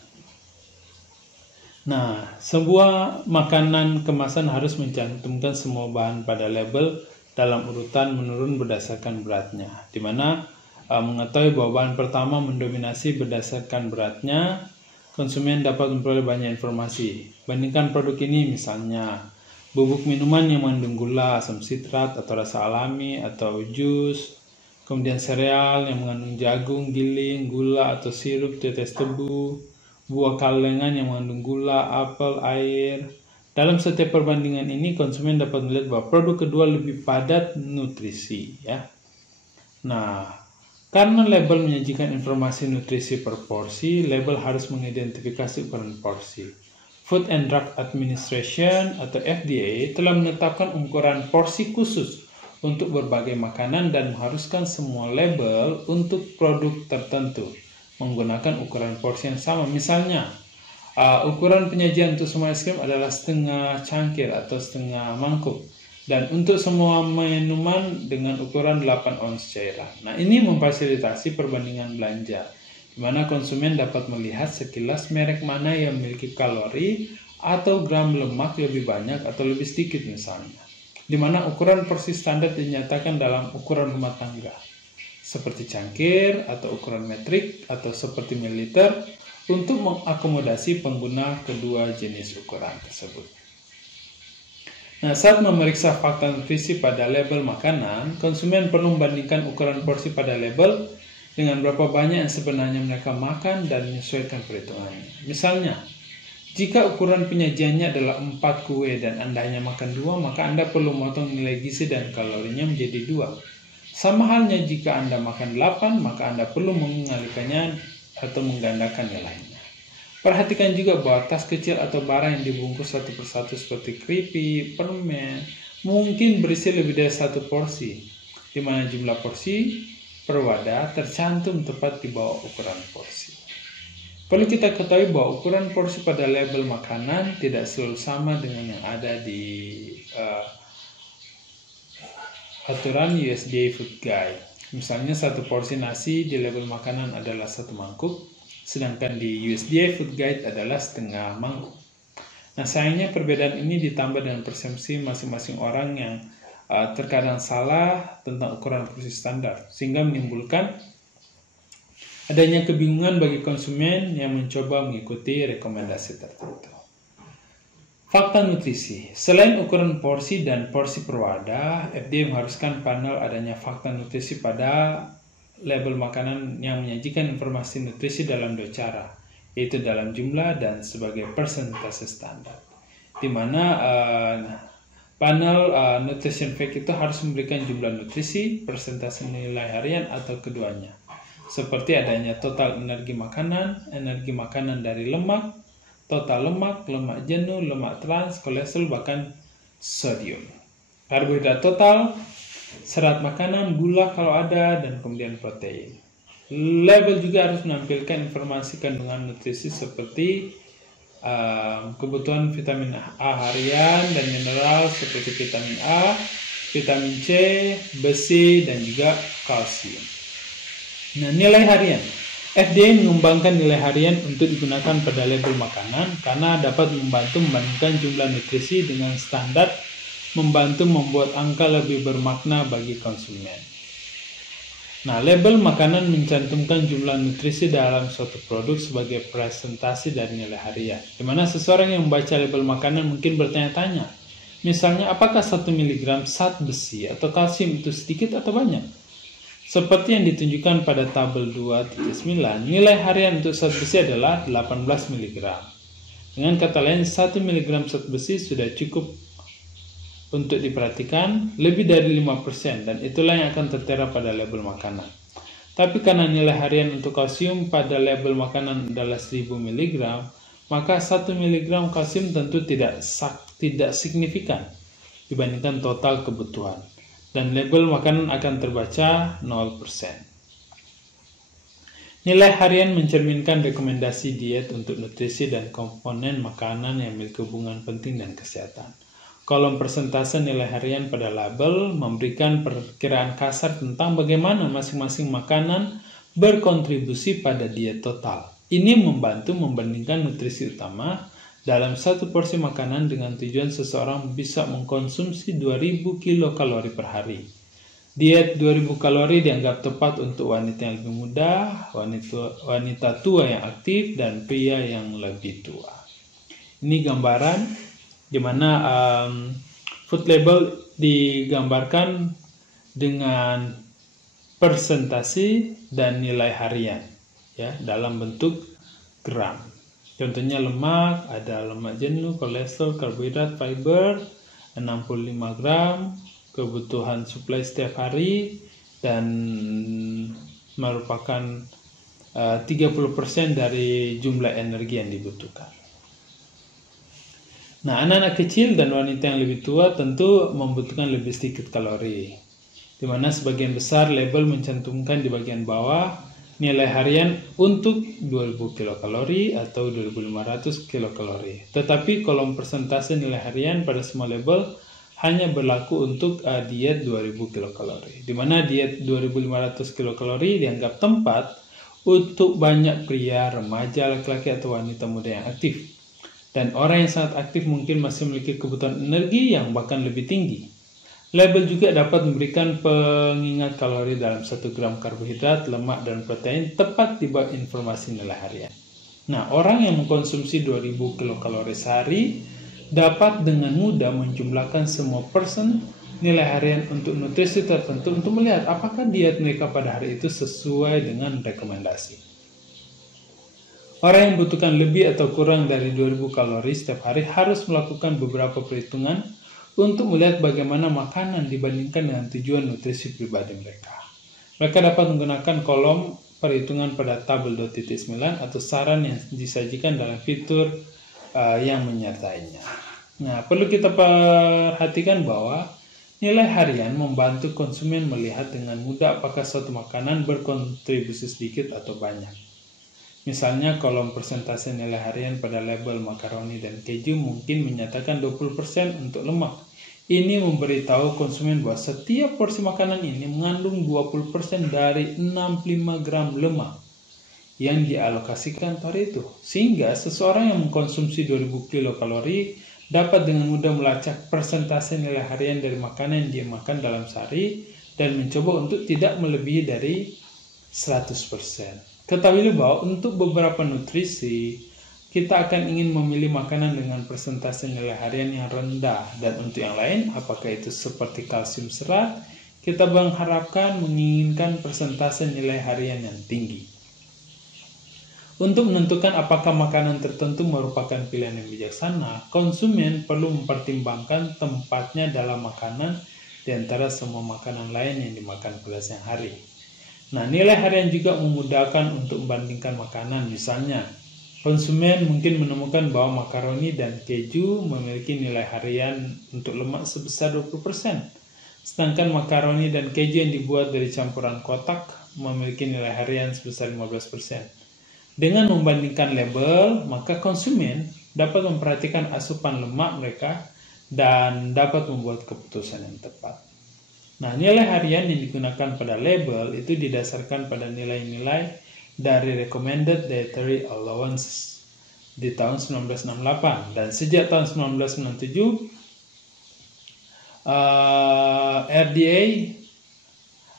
Nah, sebuah makanan kemasan harus mencantumkan semua bahan pada label dalam urutan menurun berdasarkan beratnya, di mana mengetahui bahwa bahan pertama mendominasi berdasarkan beratnya, konsumen dapat memperoleh banyak informasi. Bandingkan produk ini misalnya bubuk minuman yang mengandung gula, asam sitrat atau rasa alami atau jus, kemudian sereal yang mengandung jagung, giling, gula atau sirup, tetes tebu, buah kalengan yang mengandung gula, apel, air. Dalam setiap perbandingan ini konsumen dapat melihat bahwa produk kedua lebih padat nutrisi ya. Nah, karena label menyajikan informasi nutrisi per porsi, label harus mengidentifikasi ukuran porsi. Food and Drug Administration atau FDA telah menetapkan ukuran porsi khusus untuk berbagai makanan dan mengharuskan semua label untuk produk tertentu menggunakan ukuran porsi yang sama. Misalnya, ukuran penyajian untuk semua es krim adalah setengah cangkir atau setengah mangkuk. Dan untuk semua minuman dengan ukuran 8 ons cairan. Nah, ini memfasilitasi perbandingan belanja, di mana konsumen dapat melihat sekilas merek mana yang memiliki kalori atau gram lemak lebih banyak atau lebih sedikit misalnya. Di mana ukuran porsi standar dinyatakan dalam ukuran rumah tangga, seperti cangkir atau ukuran metrik atau seperti mililiter untuk mengakomodasi pengguna kedua jenis ukuran tersebut. Nah, saat memeriksa fakta nutrisi pada label makanan, konsumen perlu membandingkan ukuran porsi pada label dengan berapa banyak yang sebenarnya mereka makan dan menyesuaikan perhitungannya. Misalnya, jika ukuran penyajiannya adalah 4 kue dan Anda hanya makan 2, maka Anda perlu memotong nilai gizi dan kalorinya menjadi 2. Sama halnya jika Anda makan 8, maka Anda perlu mengalihkannya atau menggandakan nilainya. Perhatikan juga bahwa tas kecil atau barang yang dibungkus satu persatu seperti keripik, permen, mungkin berisi lebih dari 1 porsi, di mana jumlah porsi per wadah tercantum tepat di bawah ukuran porsi. Perlu kita ketahui bahwa ukuran porsi pada label makanan tidak selalu sama dengan yang ada di aturan USDA Food Guide. Misalnya satu porsi nasi di label makanan adalah 1 mangkuk, sedangkan di USDA Food Guide adalah setengah mangkuk. Nah, sayangnya perbedaan ini ditambah dengan persepsi masing-masing orang yang terkadang salah tentang ukuran porsi standar, sehingga menimbulkan adanya kebingungan bagi konsumen yang mencoba mengikuti rekomendasi tertentu. Fakta nutrisi. Selain ukuran porsi dan porsi per wadah, FDA mengharuskan panel adanya fakta nutrisi pada label makanan yang menyajikan informasi nutrisi dalam 2 cara, yaitu dalam jumlah dan sebagai persentase standar. Di mana panel nutrition fact itu harus memberikan jumlah nutrisi, persentase nilai harian, atau keduanya. Seperti adanya total energi makanan dari lemak, total lemak, lemak jenuh, lemak trans, kolesterol, bahkan sodium. Karbohidrat total, serat makanan, gula kalau ada, dan kemudian protein. Label juga harus menampilkan informasi kandungan nutrisi seperti kebutuhan vitamin A harian dan mineral seperti vitamin A, vitamin C, besi, dan juga kalsium. Nah, nilai harian. FDA mengembangkan nilai harian untuk digunakan pada label makanan karena dapat membantu membandingkan jumlah nutrisi dengan standar, membantu membuat angka lebih bermakna bagi konsumen. Nah, label makanan mencantumkan jumlah nutrisi dalam suatu produk sebagai presentasi dari nilai harian, di mana seseorang yang membaca label makanan mungkin bertanya-tanya, misalnya apakah 1 mg zat besi atau kalsium itu sedikit atau banyak? Seperti yang ditunjukkan pada tabel 2.9, nilai harian untuk zat besi adalah 18 mg. Dengan kata lain, 1 mg zat besi sudah cukup untuk diperhatikan, lebih dari 5%, dan itulah yang akan tertera pada label makanan. Tapi karena nilai harian untuk kalsium pada label makanan adalah 1000 mg, maka 1 mg kalsium tentu tidak signifikan dibandingkan total kebutuhan, dan label makanan akan terbaca 0%. Nilai harian mencerminkan rekomendasi diet untuk nutrisi dan komponen makanan yang memiliki hubungan penting dengan kesehatan. Kolom persentase nilai harian pada label memberikan perkiraan kasar tentang bagaimana masing-masing makanan berkontribusi pada diet total. Ini membantu membandingkan nutrisi utama dalam satu porsi makanan dengan tujuan seseorang bisa mengkonsumsi 2000 kilokalori per hari. Diet 2000 kalori dianggap tepat untuk wanita yang lebih muda, wanita tua yang aktif, dan pria yang lebih tua. Ini gambaran di mana food label digambarkan dengan persentase dan nilai harian, ya, dalam bentuk gram. Contohnya lemak, ada lemak jenuh, kolesterol, karbohidrat, fiber, 65 gram, kebutuhan suplai setiap hari, dan merupakan 30% dari jumlah energi yang dibutuhkan. Nah, anak-anak kecil dan wanita yang lebih tua tentu membutuhkan lebih sedikit kalori, di mana sebagian besar label mencantumkan di bagian bawah nilai harian untuk 2000 kilokalori atau 2500 kilokalori. Tetapi kolom persentase nilai harian pada semua label hanya berlaku untuk diet 2000 kilokalori, di mana diet 2500 kilokalori dianggap tempat untuk banyak pria, remaja, laki-laki, atau wanita muda yang aktif. Dan orang yang sangat aktif mungkin masih memiliki kebutuhan energi yang bahkan lebih tinggi. Label juga dapat memberikan pengingat kalori dalam 1 gram karbohidrat, lemak, dan protein tepat di bawah informasi nilai harian. Nah, orang yang mengkonsumsi 2000 kilokalori sehari dapat dengan mudah menjumlahkan semua persen nilai harian untuk nutrisi tertentu untuk melihat apakah diet mereka pada hari itu sesuai dengan rekomendasi. Orang yang membutuhkan lebih atau kurang dari 2000 kalori setiap hari harus melakukan beberapa perhitungan untuk melihat bagaimana makanan dibandingkan dengan tujuan nutrisi pribadi mereka. Mereka dapat menggunakan kolom perhitungan pada tabel 2.9 atau saran yang disajikan dalam fitur yang menyertainya. Nah, perlu kita perhatikan bahwa nilai harian membantu konsumen melihat dengan mudah apakah suatu makanan berkontribusi sedikit atau banyak. Misalnya kolom persentase nilai harian pada label makaroni dan keju mungkin menyatakan 20% untuk lemak, Ini memberitahu konsumen bahwa setiap porsi makanan ini mengandung 20% dari 65 gram lemak yang dialokasikan pada itu. Sehingga seseorang yang mengkonsumsi 2000 kilokalori dapat dengan mudah melacak persentase nilai harian dari makanan yang dia makan dalam sehari dan mencoba untuk tidak melebihi dari 100%. Ketahuilah bahwa untuk beberapa nutrisi, kita akan ingin memilih makanan dengan persentase nilai harian yang rendah, dan untuk yang lain, apakah itu seperti kalsium serat, kita mengharapkan menginginkan persentase nilai harian yang tinggi. Untuk menentukan apakah makanan tertentu merupakan pilihan yang bijaksana, konsumen perlu mempertimbangkan tempatnya dalam makanan di antara semua makanan lain yang dimakan pada siang hari. Nah, nilai harian juga memudahkan untuk membandingkan makanan. Misalnya, konsumen mungkin menemukan bahwa makaroni dan keju memiliki nilai harian untuk lemak sebesar 20%. Sedangkan makaroni dan keju yang dibuat dari campuran kotak memiliki nilai harian sebesar 15%. Dengan membandingkan label, maka konsumen dapat memperhatikan asupan lemak mereka dan dapat membuat keputusan yang tepat. Nah, nilai harian yang digunakan pada label itu didasarkan pada nilai-nilai dari Recommended Dietary Allowances di tahun 1968, dan sejak tahun 1997 RDA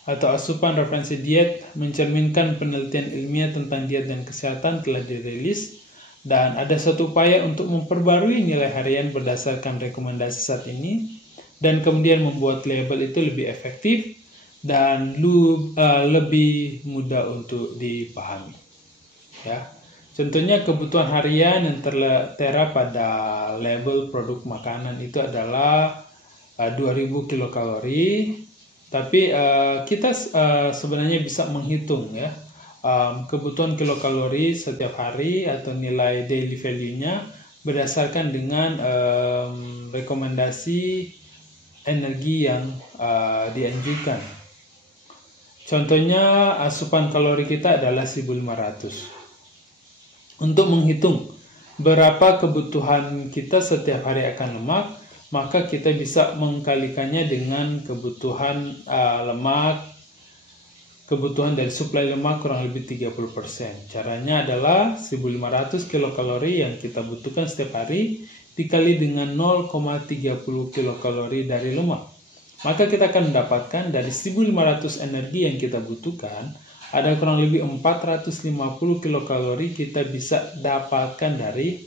atau asupan referensi diet mencerminkan penelitian ilmiah tentang diet dan kesehatan telah dirilis, dan ada suatu upaya untuk memperbarui nilai harian berdasarkan rekomendasi saat ini dan kemudian membuat label itu lebih efektif dan lebih mudah untuk dipahami. Ya. Contohnya kebutuhan harian yang tertera pada label produk makanan itu adalah 2000 kilokalori, tapi kita sebenarnya bisa menghitung ya kebutuhan kilokalori setiap hari atau nilai daily value-nya berdasarkan dengan rekomendasi energi yang dianjurkan. Contohnya asupan kalori kita adalah 1500. Untuk menghitung berapa kebutuhan kita setiap hari akan lemak, maka kita bisa mengkalikannya dengan kebutuhan kebutuhan dari suplai lemak kurang lebih 30%. Caranya adalah 1500 kilokalori yang kita butuhkan setiap hari dikali dengan 0,30 kilokalori dari lemak. Maka kita akan mendapatkan dari 1500 energi yang kita butuhkan, ada kurang lebih 450 kilokalori kita bisa dapatkan dari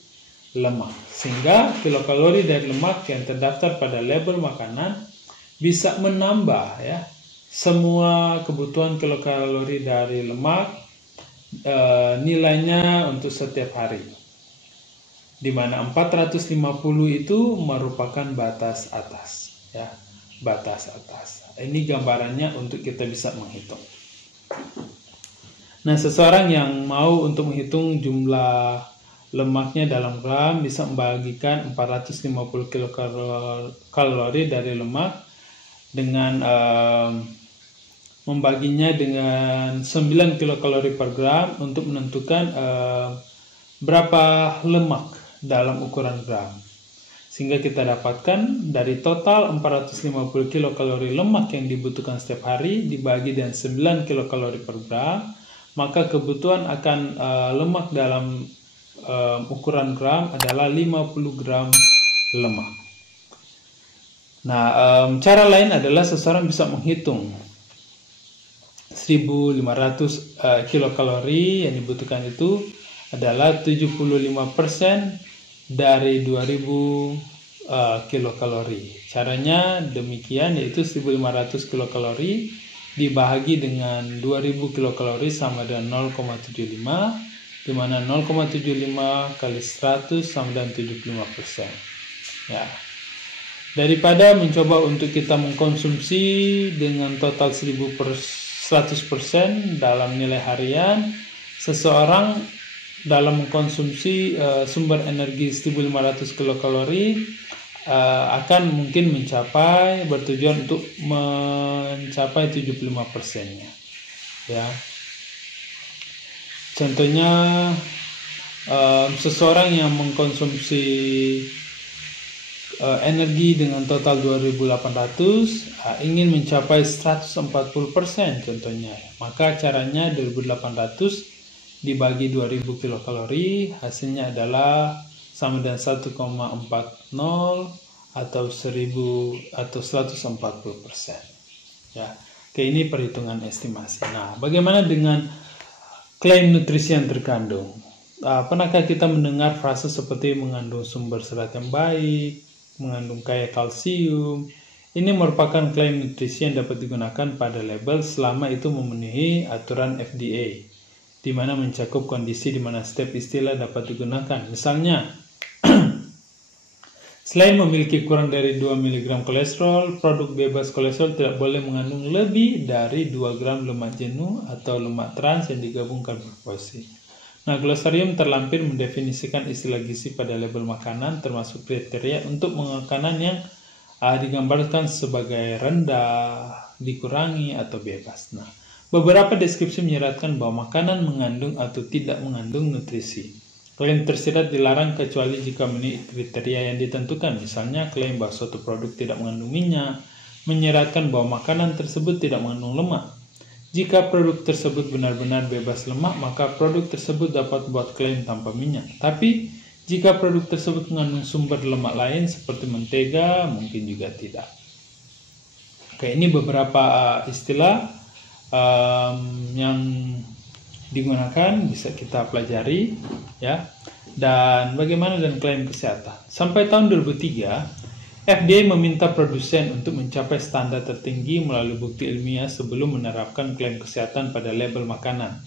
lemak. Sehingga kilokalori dari lemak yang terdaftar pada label makanan bisa menambah ya semua kebutuhan kilokalori dari lemak nilainya untuk setiap hari, di mana 450 itu merupakan batas atas ya, batas atas. Ini gambarannya untuk kita bisa menghitung. Nah, seseorang yang mau untuk menghitung jumlah lemaknya dalam gram bisa membagikan 450 kilokalori dari lemak dengan membaginya dengan 9 kilokalori per gram untuk menentukan berapa lemak dalam ukuran gram. Sehingga kita dapatkan dari total 450 kilokalori lemak yang dibutuhkan setiap hari dibagi dengan 9 kilokalori per gram, maka kebutuhan akan lemak dalam ukuran gram adalah 50 gram lemak. Nah, cara lain adalah seseorang bisa menghitung 1500 kilokalori yang dibutuhkan itu adalah 75% dari 2000 kilokalori. Caranya demikian, yaitu 1500 kilokalori dibahagi dengan 2000 kilokalori sama dengan 0,75, di mana 0,75 kali 100 sama dengan 75%. Ya. Daripada mencoba untuk kita mengkonsumsi dengan total 100% dalam nilai harian, seseorang dalam mengkonsumsi sumber energi 1500 kilokalori akan mungkin bertujuan untuk mencapai 75%-nya. Ya. Contohnya seseorang yang mengkonsumsi energi dengan total 2.800, ingin mencapai 140% contohnya. Maka caranya 2.800 dibagi 2.000 kilokalori, hasilnya adalah sama dengan 1,40 atau 1.000 atau 140%. Ya. Oke, ini perhitungan estimasi. Nah, bagaimana dengan klaim nutrisi yang terkandung? Pernahkah kita mendengar frase seperti mengandung sumber serat yang baik, mengandung kaya kalsium? Ini merupakan klaim nutrisi yang dapat digunakan pada label selama itu memenuhi aturan FDA, di mana mencakup kondisi di mana setiap istilah dapat digunakan. Misalnya, selain memiliki kurang dari 2 mg kolesterol, produk bebas kolesterol tidak boleh mengandung lebih dari 2 gram lemak jenuh atau lemak trans yang digabungkan berporsi. Nah, glosarium terlampir mendefinisikan istilah gizi pada label makanan, termasuk kriteria untuk makanan yang digambarkan sebagai rendah, dikurangi, atau bebas. Nah, beberapa deskripsi menyeratkan bahwa makanan mengandung atau tidak mengandung nutrisi. Klaim tersirat dilarang kecuali jika memenuhi kriteria yang ditentukan. Misalnya, klaim bahwa suatu produk tidak mengandung minyak, menyeratkan bahwa makanan tersebut tidak mengandung lemak. Jika produk tersebut benar-benar bebas lemak, maka produk tersebut dapat buat klaim tanpa minyak. Tapi, jika produk tersebut mengandung sumber lemak lain seperti mentega, mungkin juga tidak. Oke, ini beberapa istilah yang digunakan, bisa kita pelajari, ya. Dan bagaimana dengan klaim kesehatan? Sampai tahun 2003, FDA meminta produsen untuk mencapai standar tertinggi melalui bukti ilmiah sebelum menerapkan klaim kesehatan pada label makanan,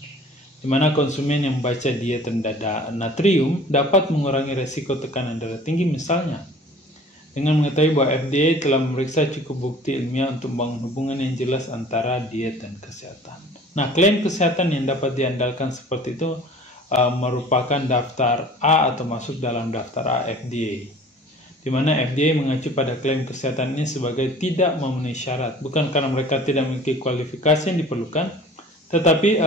di mana konsumen yang membaca diet rendah natrium dapat mengurangi resiko tekanan darah tinggi misalnya. Dengan mengetahui bahwa FDA telah memeriksa cukup bukti ilmiah untuk membangun hubungan yang jelas antara diet dan kesehatan. Nah, klaim kesehatan yang dapat diandalkan seperti itu merupakan daftar A atau masuk dalam daftar A FDA, di mana FDA mengacu pada klaim kesehatan ini sebagai tidak memenuhi syarat, bukan karena mereka tidak memiliki kualifikasi yang diperlukan, tetapi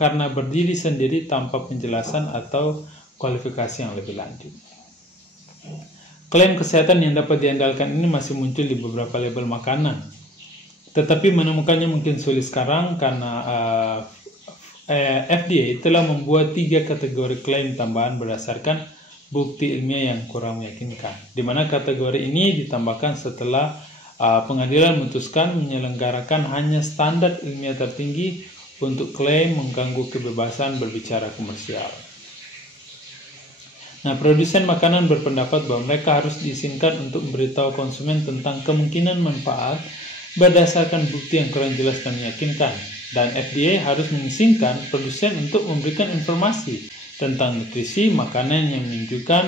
karena berdiri sendiri tanpa penjelasan atau kualifikasi yang lebih lanjut. Klaim kesehatan yang dapat diandalkan ini masih muncul di beberapa label makanan, tetapi menemukannya mungkin sulit sekarang karena FDA telah membuat 3 kategori klaim tambahan berdasarkan bukti ilmiah yang kurang meyakinkan, di mana kategori ini ditambahkan setelah pengadilan memutuskan menyelenggarakan hanya standar ilmiah tertinggi untuk klaim mengganggu kebebasan berbicara komersial. Nah, produsen makanan berpendapat bahwa mereka harus diizinkan untuk memberitahu konsumen tentang kemungkinan manfaat berdasarkan bukti yang kurang jelas dan meyakinkan, dan FDA harus mengizinkan produsen untuk memberikan informasi tentang nutrisi makanan yang menunjukkan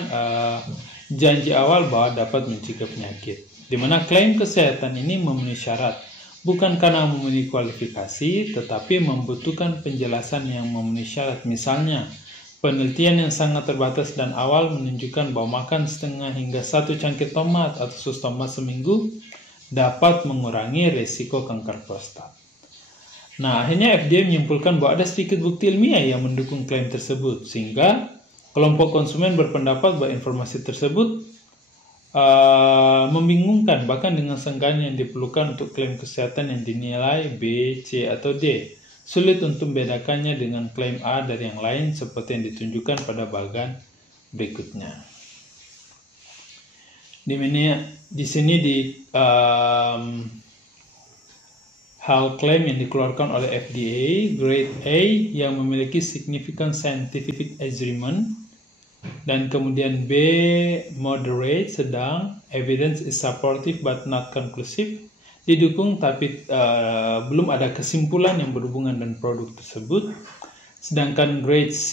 janji awal bahwa dapat mencegah penyakit, di mana klaim kesehatan ini memenuhi syarat, bukan karena memenuhi kualifikasi, tetapi membutuhkan penjelasan yang memenuhi syarat. Misalnya, penelitian yang sangat terbatas dan awal menunjukkan bahwa makan setengah hingga 1 cangkir tomat atau sus tomat seminggu dapat mengurangi risiko kanker prostat. Nah, akhirnya FDA menyimpulkan bahwa ada sedikit bukti ilmiah yang mendukung klaim tersebut, sehingga kelompok konsumen berpendapat bahwa informasi tersebut membingungkan, bahkan dengan senggangan yang diperlukan untuk klaim kesehatan yang dinilai B, C, atau D. Sulit untuk membedakannya dengan klaim A dari yang lain seperti yang ditunjukkan pada bagian berikutnya. Di sini hal klaim yang dikeluarkan oleh FDA, grade A yang memiliki significant scientific agreement, dan kemudian B, moderate, sedang, evidence is supportive but not conclusive, didukung tapi belum ada kesimpulan yang berhubungan dengan produk tersebut. Sedangkan grade C,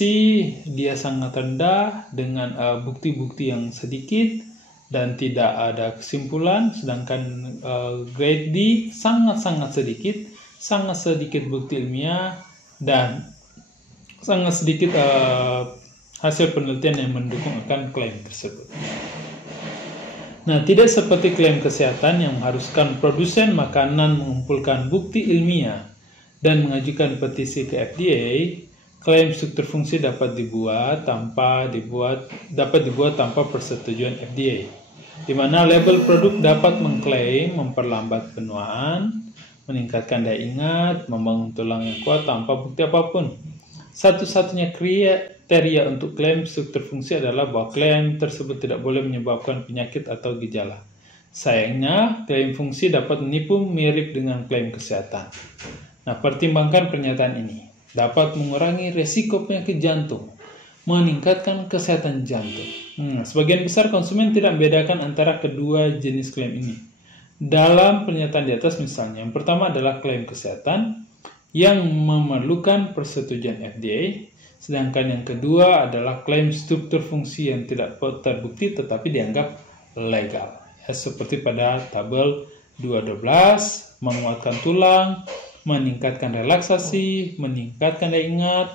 dia sangat rendah dengan bukti-bukti yang sedikit dan tidak ada kesimpulan, sedangkan grade D sangat sedikit bukti ilmiah dan sangat sedikit hasil penelitian yang mendukung akan klaim tersebut. Nah, tidak seperti klaim kesehatan yang mengharuskan produsen makanan mengumpulkan bukti ilmiah dan mengajukan petisi ke FDA, klaim struktur fungsi dapat dibuat tanpa persetujuan FDA. di mana label produk dapat mengklaim memperlambat penuaan, meningkatkan daya ingat, membangun tulang yang kuat tanpa bukti apapun. Satu-satunya kriteria untuk klaim struktur fungsi adalah bahwa klaim tersebut tidak boleh menyebabkan penyakit atau gejala. Sayangnya, klaim fungsi dapat menipu mirip dengan klaim kesehatan. Nah, pertimbangkan pernyataan ini. Dapat mengurangi resiko penyakit jantung, meningkatkan kesehatan jantung. Sebagian besar konsumen tidak membedakan antara kedua jenis klaim ini. Dalam pernyataan di atas misalnya, yang pertama adalah klaim kesehatan yang memerlukan persetujuan FDA, sedangkan yang kedua adalah klaim struktur fungsi yang tidak terbukti tetapi dianggap legal. Seperti pada tabel 2.12, menguatkan tulang, meningkatkan relaksasi, meningkatkan daya ingat,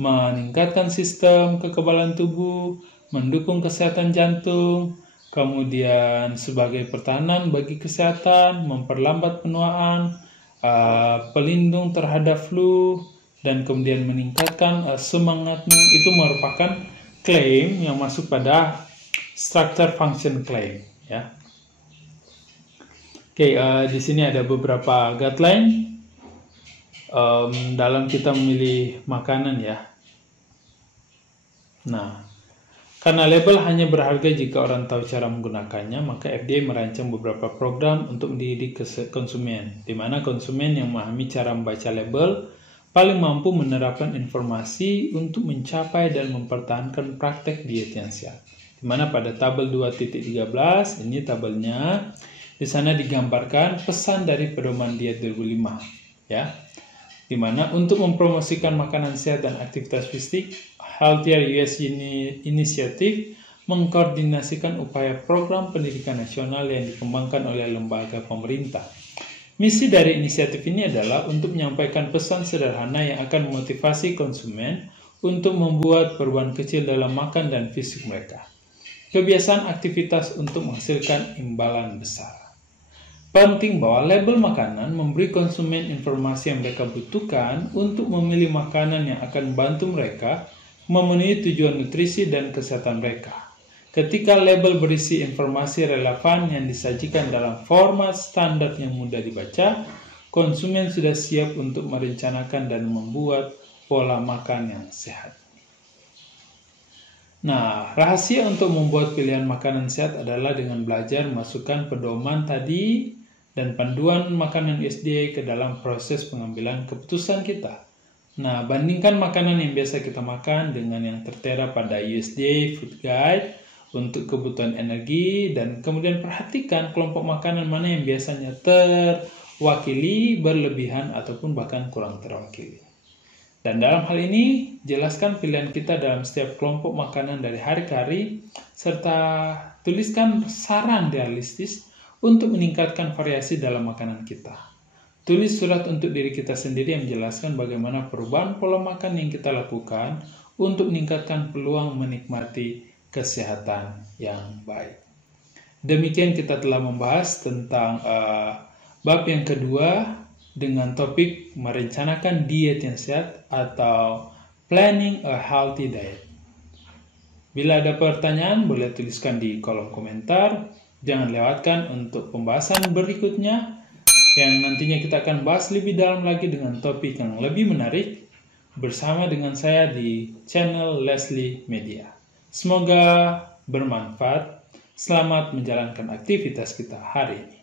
meningkatkan sistem kekebalan tubuh, mendukung kesehatan jantung, kemudian sebagai pertahanan bagi kesehatan, memperlambat penuaan, pelindung terhadap flu, dan kemudian meningkatkan semangatmu. Itu merupakan klaim yang masuk pada structure function claim, ya. Oke, di sini ada beberapa guideline dalam kita memilih makanan, ya. Nah, karena label hanya berharga jika orang tahu cara menggunakannya, maka FDA merancang beberapa program untuk mendidik konsumen, di mana konsumen yang memahami cara membaca label paling mampu menerapkan informasi untuk mencapai dan mempertahankan praktek diet yang sehat. Di mana pada tabel 2.13, ini tabelnya, di sana digambarkan pesan dari pedoman diet 2005, ya. Di mana untuk mempromosikan makanan sehat dan aktivitas fisik, Healthier US Initiative mengkoordinasikan upaya program pendidikan nasional yang dikembangkan oleh lembaga pemerintah. Misi dari inisiatif ini adalah untuk menyampaikan pesan sederhana yang akan memotivasi konsumen untuk membuat perubahan kecil dalam makan dan fisik mereka. Kebiasaan aktivitas untuk menghasilkan imbalan besar. Penting bahwa label makanan memberi konsumen informasi yang mereka butuhkan untuk memilih makanan yang akan membantu mereka memenuhi tujuan nutrisi dan kesehatan mereka. Ketika label berisi informasi relevan yang disajikan dalam format standar yang mudah dibaca, konsumen sudah siap untuk merencanakan dan membuat pola makan yang sehat. Nah, rahasia untuk membuat pilihan makanan sehat adalah dengan belajar masukkan pedoman tadi dan panduan makanan USDA ke dalam proses pengambilan keputusan kita. Nah, bandingkan makanan yang biasa kita makan dengan yang tertera pada USDA Food Guide untuk kebutuhan energi, dan kemudian perhatikan kelompok makanan mana yang biasanya terwakili, berlebihan, ataupun bahkan kurang terwakili. Dan dalam hal ini, jelaskan pilihan kita dalam setiap kelompok makanan dari hari ke hari, serta tuliskan saran realistis untuk meningkatkan variasi dalam makanan kita. Tulis surat untuk diri kita sendiri yang menjelaskan bagaimana perubahan pola makan yang kita lakukan untuk meningkatkan peluang menikmati kesehatan yang baik. Demikian kita telah membahas tentang bab yang kedua dengan topik merencanakan diet yang sehat atau planning a healthy diet. Bila ada pertanyaan, boleh tuliskan di kolom komentar. Jangan lewatkan untuk pembahasan berikutnya yang nantinya kita akan bahas lebih dalam lagi dengan topik yang lebih menarik bersama dengan saya di channel Leslie Media. Semoga bermanfaat. Selamat menjalankan aktivitas kita hari ini.